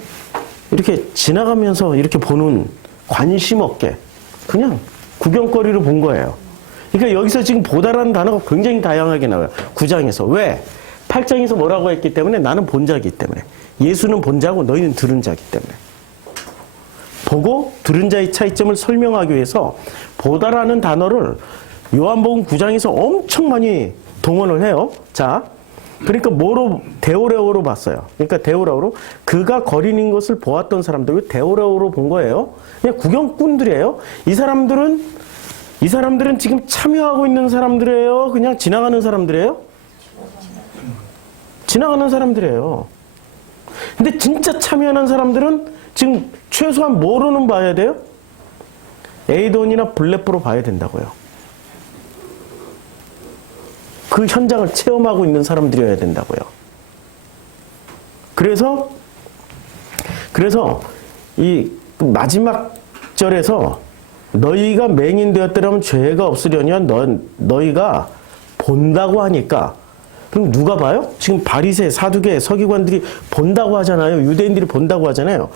이렇게 지나가면서 이렇게 보는, 관심 없게 그냥 구경거리로 본 거예요. 그러니까 여기서 지금 보다라는 단어가 굉장히 다양하게 나와요. 9장에서. 왜? 8장에서 뭐라고 했기 때문에 나는 본 자이기 때문에. 예수는 본 자고 너희는 들은 자이기 때문에. 보고 들은 자의 차이점을 설명하기 위해서 보다라는 단어를 요한복음 9장에서 엄청 많이 동원을 해요. 자, 그러니까 데오레오로 봤어요. 그러니까 데오레오로 그가 거린인 것을 보았던 사람들, 데오레오로 본 거예요. 그냥 구경꾼들이에요. 이 사람들은 이 사람들은 지금 참여하고 있는 사람들이에요? 그냥 지나가는 사람들이에요? 지나가는 사람들이에요. 근데 진짜 참여하는 사람들은 지금 최소한 뭐로는 봐야 돼요? 에이돈이나 블레포로 봐야 된다고요. 그 현장을 체험하고 있는 사람들이어야 된다고요. 그래서 이 마지막 절에서 너희가 맹인되었더라면 죄가 없으려냐 너희가 본다고 하니까 그럼 누가 봐요? 지금 바리새, 사두개, 서기관들이 본다고 하잖아요. 유대인들이 본다고 하잖아요.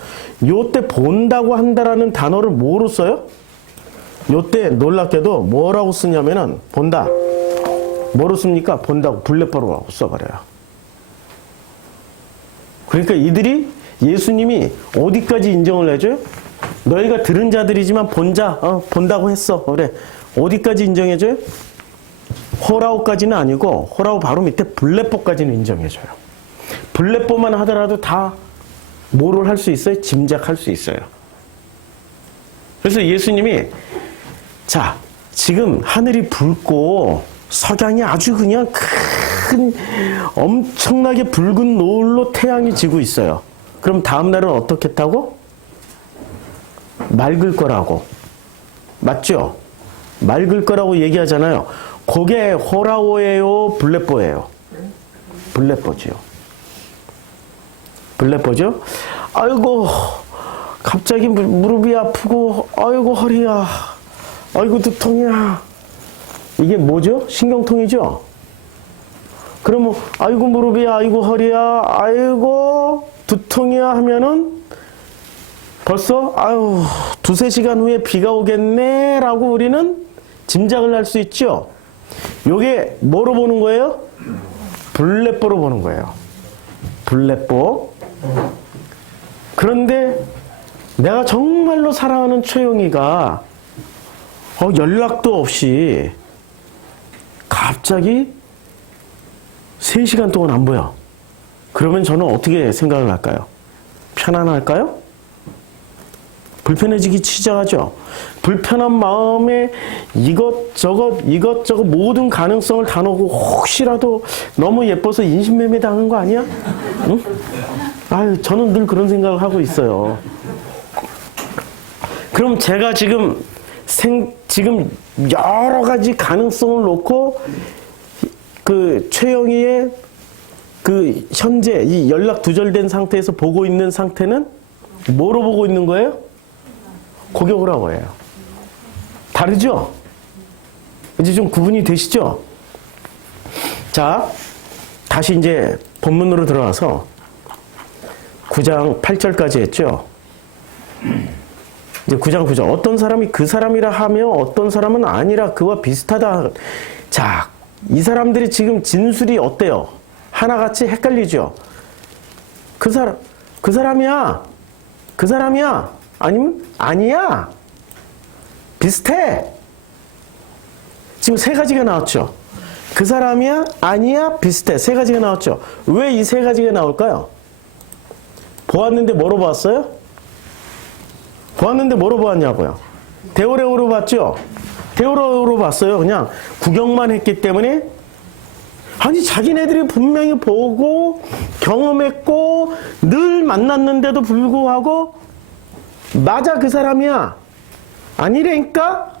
요때 본다고 한다라는 단어를 뭐로 써요? 요때 놀랍게도 뭐라고 쓰냐면은 본다. 뭐로 씁니까? 본다고 블레포로라고 써버려요. 그러니까 이들이 예수님이 어디까지 인정을 해줘요? 너희가 들은 자들이지만 본다고 했어. 그래. 어디까지 인정해줘요? 호라오까지는 아니고 호라오 바로 밑에 블레포까지는 인정해줘요. 블레포만 하더라도 다 뭐를 할 수 있어요? 짐작할 수 있어요. 그래서 예수님이 자 지금 하늘이 붉고 석양이 아주 그냥 큰 엄청나게 붉은 노을로 태양이 지고 있어요. 그럼 다음 날은 어떻게 타고? 맑을 거라고. 맞죠? 맑을 거라고 얘기하잖아요. 그게 호라오예요? 블레포예요? 블레포죠. 블레포죠? 아이고 갑자기 무릎이 아프고 아이고 허리야 아이고 두통이야. 이게 뭐죠? 신경통이죠? 그러면 아이고 무릎이야 아이고 허리야 아이고 두통이야 하면은 벌써 아유 두세 시간 후에 비가 오겠네 라고 우리는 짐작을 할 수 있죠. 요게 뭐로 보는 거예요? 블레포로 보는 거예요. 블레포. 그런데 내가 정말로 사랑하는 최영이가 연락도 없이 갑자기 3시간 동안 안 보여. 그러면 저는 어떻게 생각을 할까요? 편안할까요? 불편해지기 시작하죠. 불편한 마음에 이것저것 모든 가능성을 다 넣고 혹시라도 너무 예뻐서 인신매매 당한 거 아니야? 응? 아유, 저는 늘 그런 생각을 하고 있어요. 그럼 제가 지금 여러 가지 가능성을 놓고 그 최영희의 그 현재 이 연락 두절된 상태에서 보고 있는 상태는 뭐로 보고 있는 거예요? 고격이라고 해요. 다르죠? 이제 좀 구분이 되시죠? 자, 다시 이제 본문으로 들어와서 9장 8절까지 했죠? 이제 9장 9절. 어떤 사람이 그 사람이라 하며 어떤 사람은 아니라 그와 비슷하다. 자, 이 사람들이 지금 진술이 어때요? 하나같이 헷갈리죠? 그 사람이야. 그 사람이야. 아니면 아니야. 비슷해. 지금 세 가지가 나왔죠. 그 사람이야, 아니야, 비슷해. 세 가지가 나왔죠. 왜 이 세 가지가 나올까요? 보았는데 뭐로 보았어요? 보았는데 뭐로 보았냐고요? 데오레오로 봤죠? 데오레오로 봤어요. 그냥 구경만 했기 때문에. 아니 자기네들이 분명히 보고 경험했고 늘 만났는데도 불구하고 맞아 그 사람이야. 아니라니까?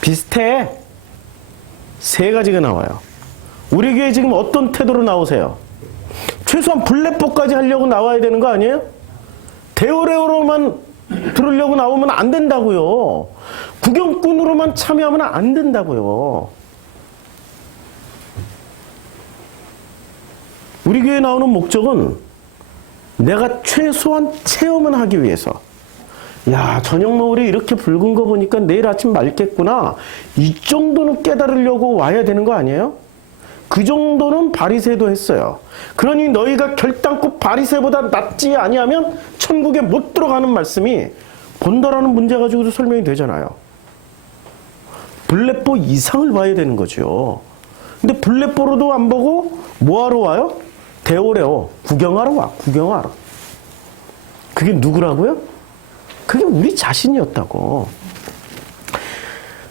비슷해. 세 가지가 나와요. 우리 교회 지금 어떤 태도로 나오세요? 최소한 블레포까지 하려고 나와야 되는 거 아니에요? 데오레오로만 들으려고 나오면 안 된다고요. 구경꾼으로만 참여하면 안 된다고요. 우리 교회에 나오는 목적은 내가 최소한 체험을 하기 위해서. 야, 저녁 노을이 이렇게 붉은 거 보니까 내일 아침 맑겠구나. 이 정도는 깨달으려고 와야 되는 거 아니에요? 그 정도는 바리새도 했어요. 그러니 너희가 결단코 바리새보다 낫지 아니하면 천국에 못 들어가는 말씀이 본다라는 문제 가지고도 설명이 되잖아요. 블레포 이상을 봐야 되는 거죠. 근데 블레포로도 안 보고 뭐하러 와요? 데오레오. 구경하러 와. 구경하러. 그게 누구라고요? 그게 우리 자신이었다고.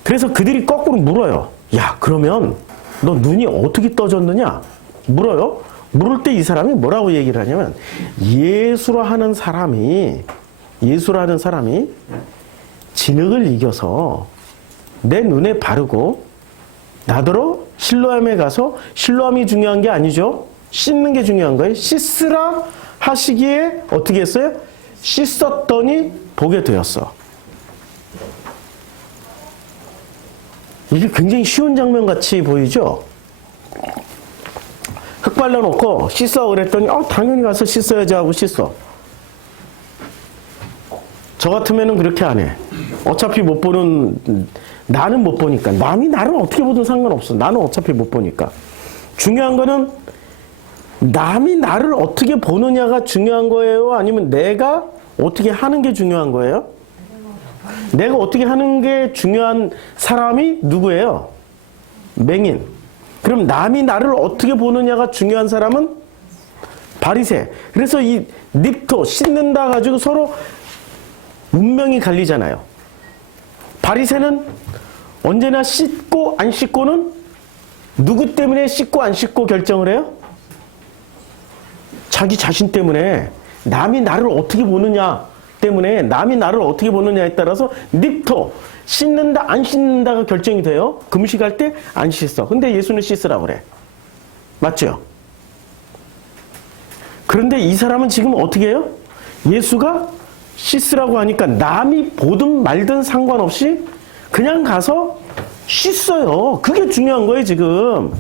그래서 그들이 거꾸로 물어요. 야, 그러면 너 눈이 어떻게 떠졌느냐? 물어요. 물을 때 이 사람이 뭐라고 얘기를 하냐면 예수라 하는 사람이 진흙을 이겨서 내 눈에 바르고 나더러 실로암에 가서, 실로암이 중요한 게 아니죠. 씻는 게 중요한 거예요. 씻으라 하시기에 어떻게 했어요? 씻었더니 보게 되었어. 이게 굉장히 쉬운 장면 같이 보이죠? 흙 발라놓고 씻어 그랬더니 당연히 가서 씻어야지 하고 씻어. 저 같으면은 그렇게 안 해. 어차피 못 보는, 나는 못 보니까. 남이 나를 어떻게 보든 상관없어. 나는 어차피 못 보니까. 중요한 거는 남이 나를 어떻게 보느냐가 중요한 거예요? 아니면 내가 어떻게 하는 게 중요한 거예요? 내가 어떻게 하는 게 중요한 사람이 누구예요? 맹인. 그럼 남이 나를 어떻게 보느냐가 중요한 사람은 바리새. 그래서 이 립토, 씻는다 가지고 서로 운명이 갈리잖아요. 바리새는 언제나 씻고 안 씻고는 누구 때문에 씻고 안 씻고 결정을 해요? 자기 자신 때문에. 남이 나를 어떻게 보느냐 때문에, 남이 나를 어떻게 보느냐에 따라서 립토, 씻는다 안 씻는다가 결정이 돼요. 금식할 때 안 씻어. 근데 예수는 씻으라고 그래. 맞죠? 그런데 이 사람은 지금 어떻게 해요? 예수가 씻으라고 하니까 남이 보든 말든 상관없이 그냥 가서 씻어요. 그게 중요한 거예요, 지금.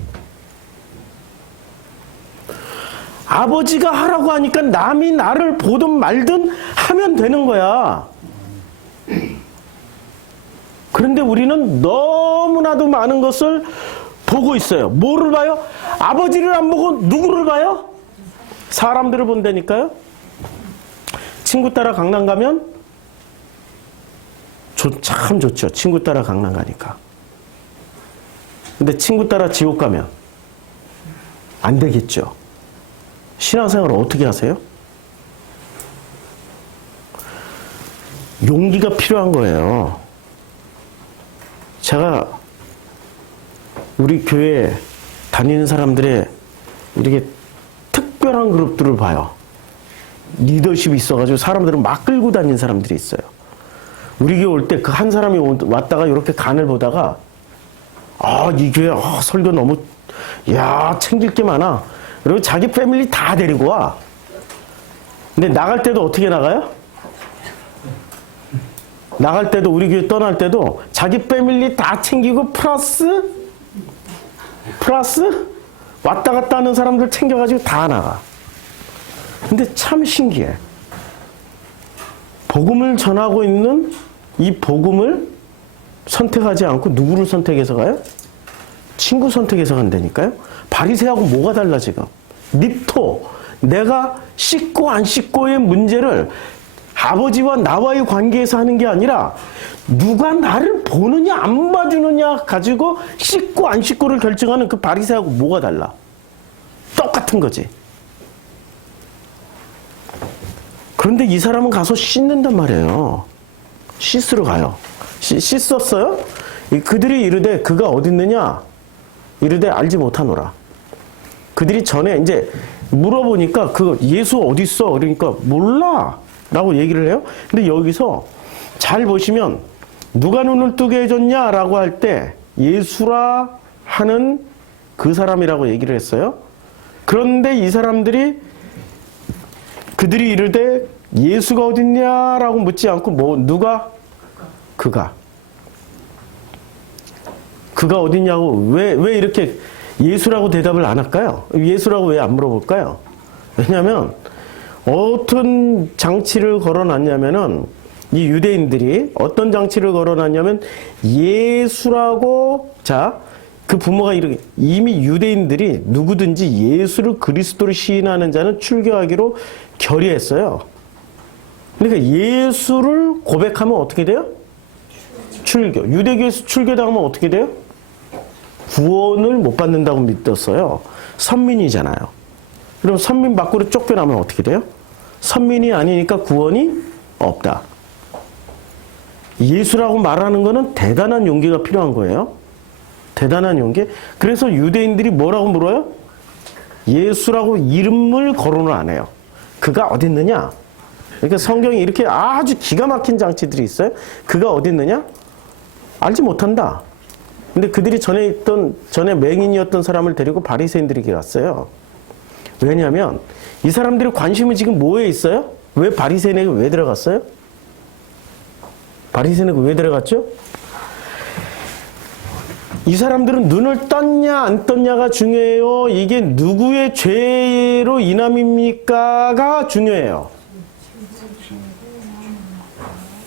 아버지가 하라고 하니까 남이 나를 보든 말든 하면 되는 거야. 그런데 우리는 너무나도 많은 것을 보고 있어요. 뭐를 봐요? 아버지를 안 보고 누구를 봐요? 사람들을 본다니까요. 친구 따라 강남 가면 참 좋죠. 친구 따라 강남 가니까. 근데 친구 따라 지옥 가면 안 되겠죠. 신앙생활을 어떻게 하세요? 용기가 필요한 거예요. 제가 우리 교회 다니는 사람들의 이렇게 특별한 그룹들을 봐요. 리더십이 있어가지고 사람들을 막 끌고 다니는 사람들이 있어요. 우리 교회 올 때 그 한 사람이 왔다가 이렇게 간을 보다가 이 교회 설교 너무 챙길 게 많아. 그리고 자기 패밀리 다 데리고 와. 근데 나갈 때도 어떻게 나가요? 나갈 때도, 우리 교회 떠날 때도 자기 패밀리 다 챙기고 플러스 왔다 갔다 하는 사람들 챙겨가지고 다 나가. 근데 참 신기해. 복음을 전하고 있는 이 복음을 선택하지 않고 누구를 선택해서 가요? 친구 선택해서 간다니까요. 바리새하고 뭐가 달라 지금? 립토, 내가 씻고 안 씻고의 문제를 아버지와 나와의 관계에서 하는 게 아니라 누가 나를 보느냐 안 봐주느냐 가지고 씻고 안 씻고를 결정하는 그 바리새하고 뭐가 달라? 똑같은 거지. 그런데 이 사람은 가서 씻는단 말이에요. 씻으러 가요. 씻었어요? 그들이 이르되 그가 어딨느냐? 이르되 알지 못하노라. 그들이 전에 이제 물어보니까 그 예수 어딨어? 그러니까 몰라 라고 얘기를 해요. 근데 여기서 잘 보시면 누가 눈을 뜨게 해줬냐 라고 할 때 예수라 하는 그 사람이라고 얘기를 했어요. 그런데 이 사람들이 그들이 이르되 예수가 어딨냐라고 묻지 않고 누가? 그가 어딨냐고 왜 이렇게 예수라고 대답을 안 할까요? 예수라고 왜 안 물어볼까요? 왜냐하면 어떤 장치를 걸어놨냐면은 이 유대인들이 어떤 장치를 걸어놨냐면 예수라고 그 부모가 이렇게 이미 유대인들이 누구든지 예수를 그리스도로 시인하는 자는 출교하기로 결의했어요. 그러니까 예수를 고백하면 어떻게 돼요? 출교. 유대교에서 출교당하면 어떻게 돼요? 구원을 못 받는다고 믿었어요. 선민이잖아요. 그럼 선민 밖으로 쫓겨나면 어떻게 돼요? 선민이 아니니까 구원이 없다. 예수라고 말하는 거는 대단한 용기가 필요한 거예요. 대단한 용기. 그래서 유대인들이 뭐라고 물어요? 예수라고 이름을 거론을 안 해요. 그가 어디 있느냐? 그러니까 성경이 이렇게 아주 기가 막힌 장치들이 있어요. 그가 어디 있느냐? 알지 못한다. 근데 그들이 전에 맹인이었던 사람을 데리고 바리새인들에게 갔어요. 왜냐하면 이 사람들의 관심이 지금 뭐에 있어요? 왜 바리새인에게 왜 들어갔어요? 바리새인에게 왜 들어갔죠? 이 사람들은 눈을 떴냐 안 떴냐가 중요해요. 이게 누구의 죄로 인함입니까가 중요해요.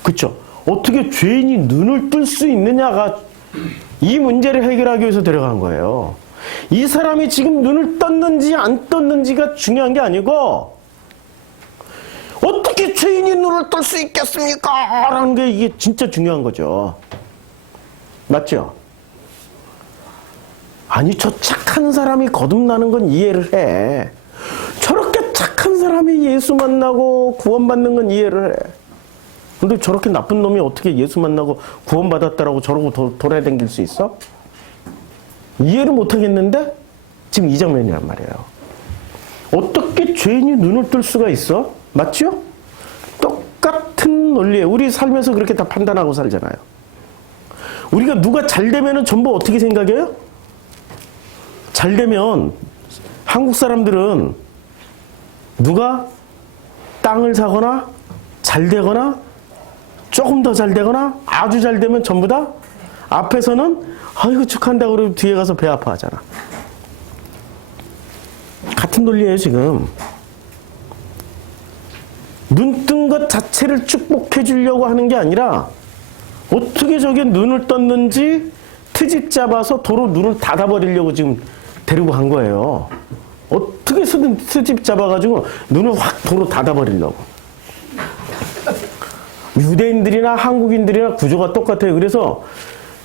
그렇죠? 어떻게 죄인이 눈을 뜰 수 있느냐가 이 문제를 해결하기 위해서 들어간 거예요. 이 사람이 지금 눈을 떴는지 안 떴는지가 중요한 게 아니고 어떻게 죄인이 눈을 뜰 수 있겠습니까? 라는 게 이게 진짜 중요한 거죠. 맞죠? 아니 저 착한 사람이 거듭나는 건 이해를 해. 저렇게 착한 사람이 예수 만나고 구원받는 건 이해를 해. 근데 저렇게 나쁜 놈이 어떻게 예수 만나고 구원받았다라고 저러고 돌아다닐 수 있어? 이해를 못하겠는데 지금 이 장면이란 말이에요. 어떻게 죄인이 눈을 뜰 수가 있어? 맞죠? 똑같은 논리예요. 우리 살면서 그렇게 다 판단하고 살잖아요. 우리가 누가 잘 되면은 전부 어떻게 생각해요? 잘 되면 한국 사람들은 누가 땅을 사거나 잘 되거나 조금 더 잘 되거나 아주 잘 되면 전부 다 앞에서는 아이고 축하한다고 그러고 뒤에 가서 배 아파하잖아. 같은 논리예요 지금. 눈 뜬 것 자체를 축복해 주려고 하는 게 아니라 어떻게 저게 눈을 떴는지 트집 잡아서 도로 눈을 닫아버리려고 지금 데리고 간 거예요. 어떻게 해서든 트집 잡아가지고 눈을 확 도로 닫아버리려고. 유대인들이나 한국인들이나 구조가 똑같아요. 그래서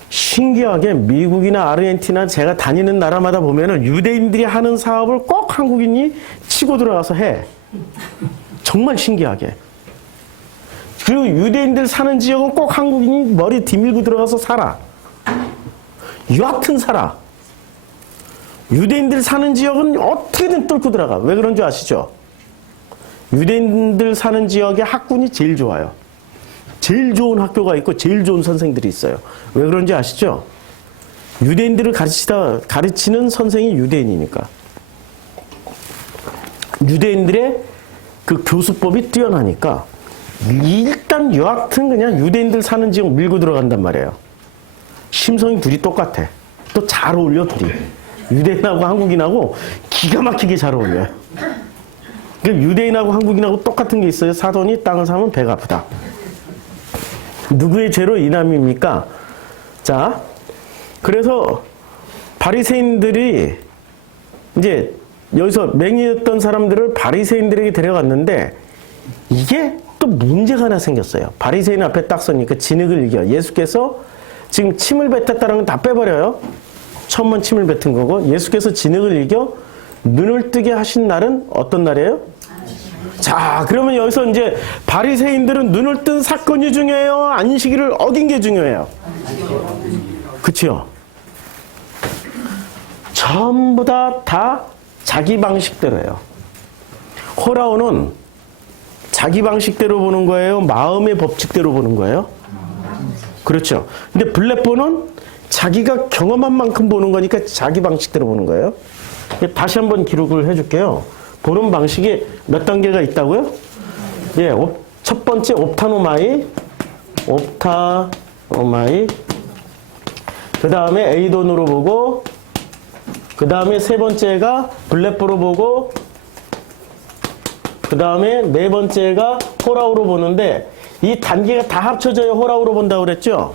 신기하게 미국이나 아르헨티나 제가 다니는 나라마다 보면은 유대인들이 하는 사업을 꼭 한국인이 치고 들어가서 해. 정말 신기하게. 그리고 유대인들 사는 지역은 꼭 한국인이 머리 뒤밀고 들어가서 살아. 여하튼 살아. 유대인들 사는 지역은 어떻게든 뚫고 들어가. 왜 그런 줄 아시죠? 유대인들 사는 지역의 학군이 제일 좋아요. 제일 좋은 학교가 있고 제일 좋은 선생들이 있어요. 왜 그런지 아시죠? 유대인들을 가르치는 선생이 유대인이니까. 유대인들의 그 교수법이 뛰어나니까 일단 여하튼 그냥 유대인들 사는 지역 밀고 들어간단 말이에요. 심성이 둘이 똑같아. 또 잘 어울려 둘이. 유대인하고 한국인하고 기가 막히게 잘 어울려요. 그러니까 유대인하고 한국인하고 똑같은 게 있어요. 사돈이 땅을 사면 배가 아프다. 누구의 죄로 인함입니까? 자, 그래서 바리새인들이 이제 여기서 맹인이었던 사람들을 바리새인들에게 데려갔는데 이게 또 문제가 하나 생겼어요. 바리새인 앞에 딱 서니까 진흙을 이겨. 예수께서 지금 침을 뱉었다는 건 다 빼버려요. 처음만 침을 뱉은 거고 예수께서 진흙을 이겨 눈을 뜨게 하신 날은 어떤 날이에요? 자, 그러면 여기서 이제 바리새인들은 눈을 뜬 사건이 중요해요? 안식일을 어긴 게 중요해요? 그치요? 전부 다 자기 방식대로예요. 호라오는 자기 방식대로 보는 거예요? 마음의 법칙대로 보는 거예요? 그렇죠. 근데 블레포는 자기가 경험한 만큼 보는 거니까 자기 방식대로 보는 거예요. 다시 한번 기록을 해줄게요. 보는 방식이 몇 단계가 있다고요? 예, 첫 번째 옵타노마이, 그 다음에 에이돈으로 보고, 그 다음에 세 번째가 블레포로 보고, 그 다음에 네 번째가 호라우로 보는데 이 단계가 다 합쳐져야 호라우로 본다고 그랬죠?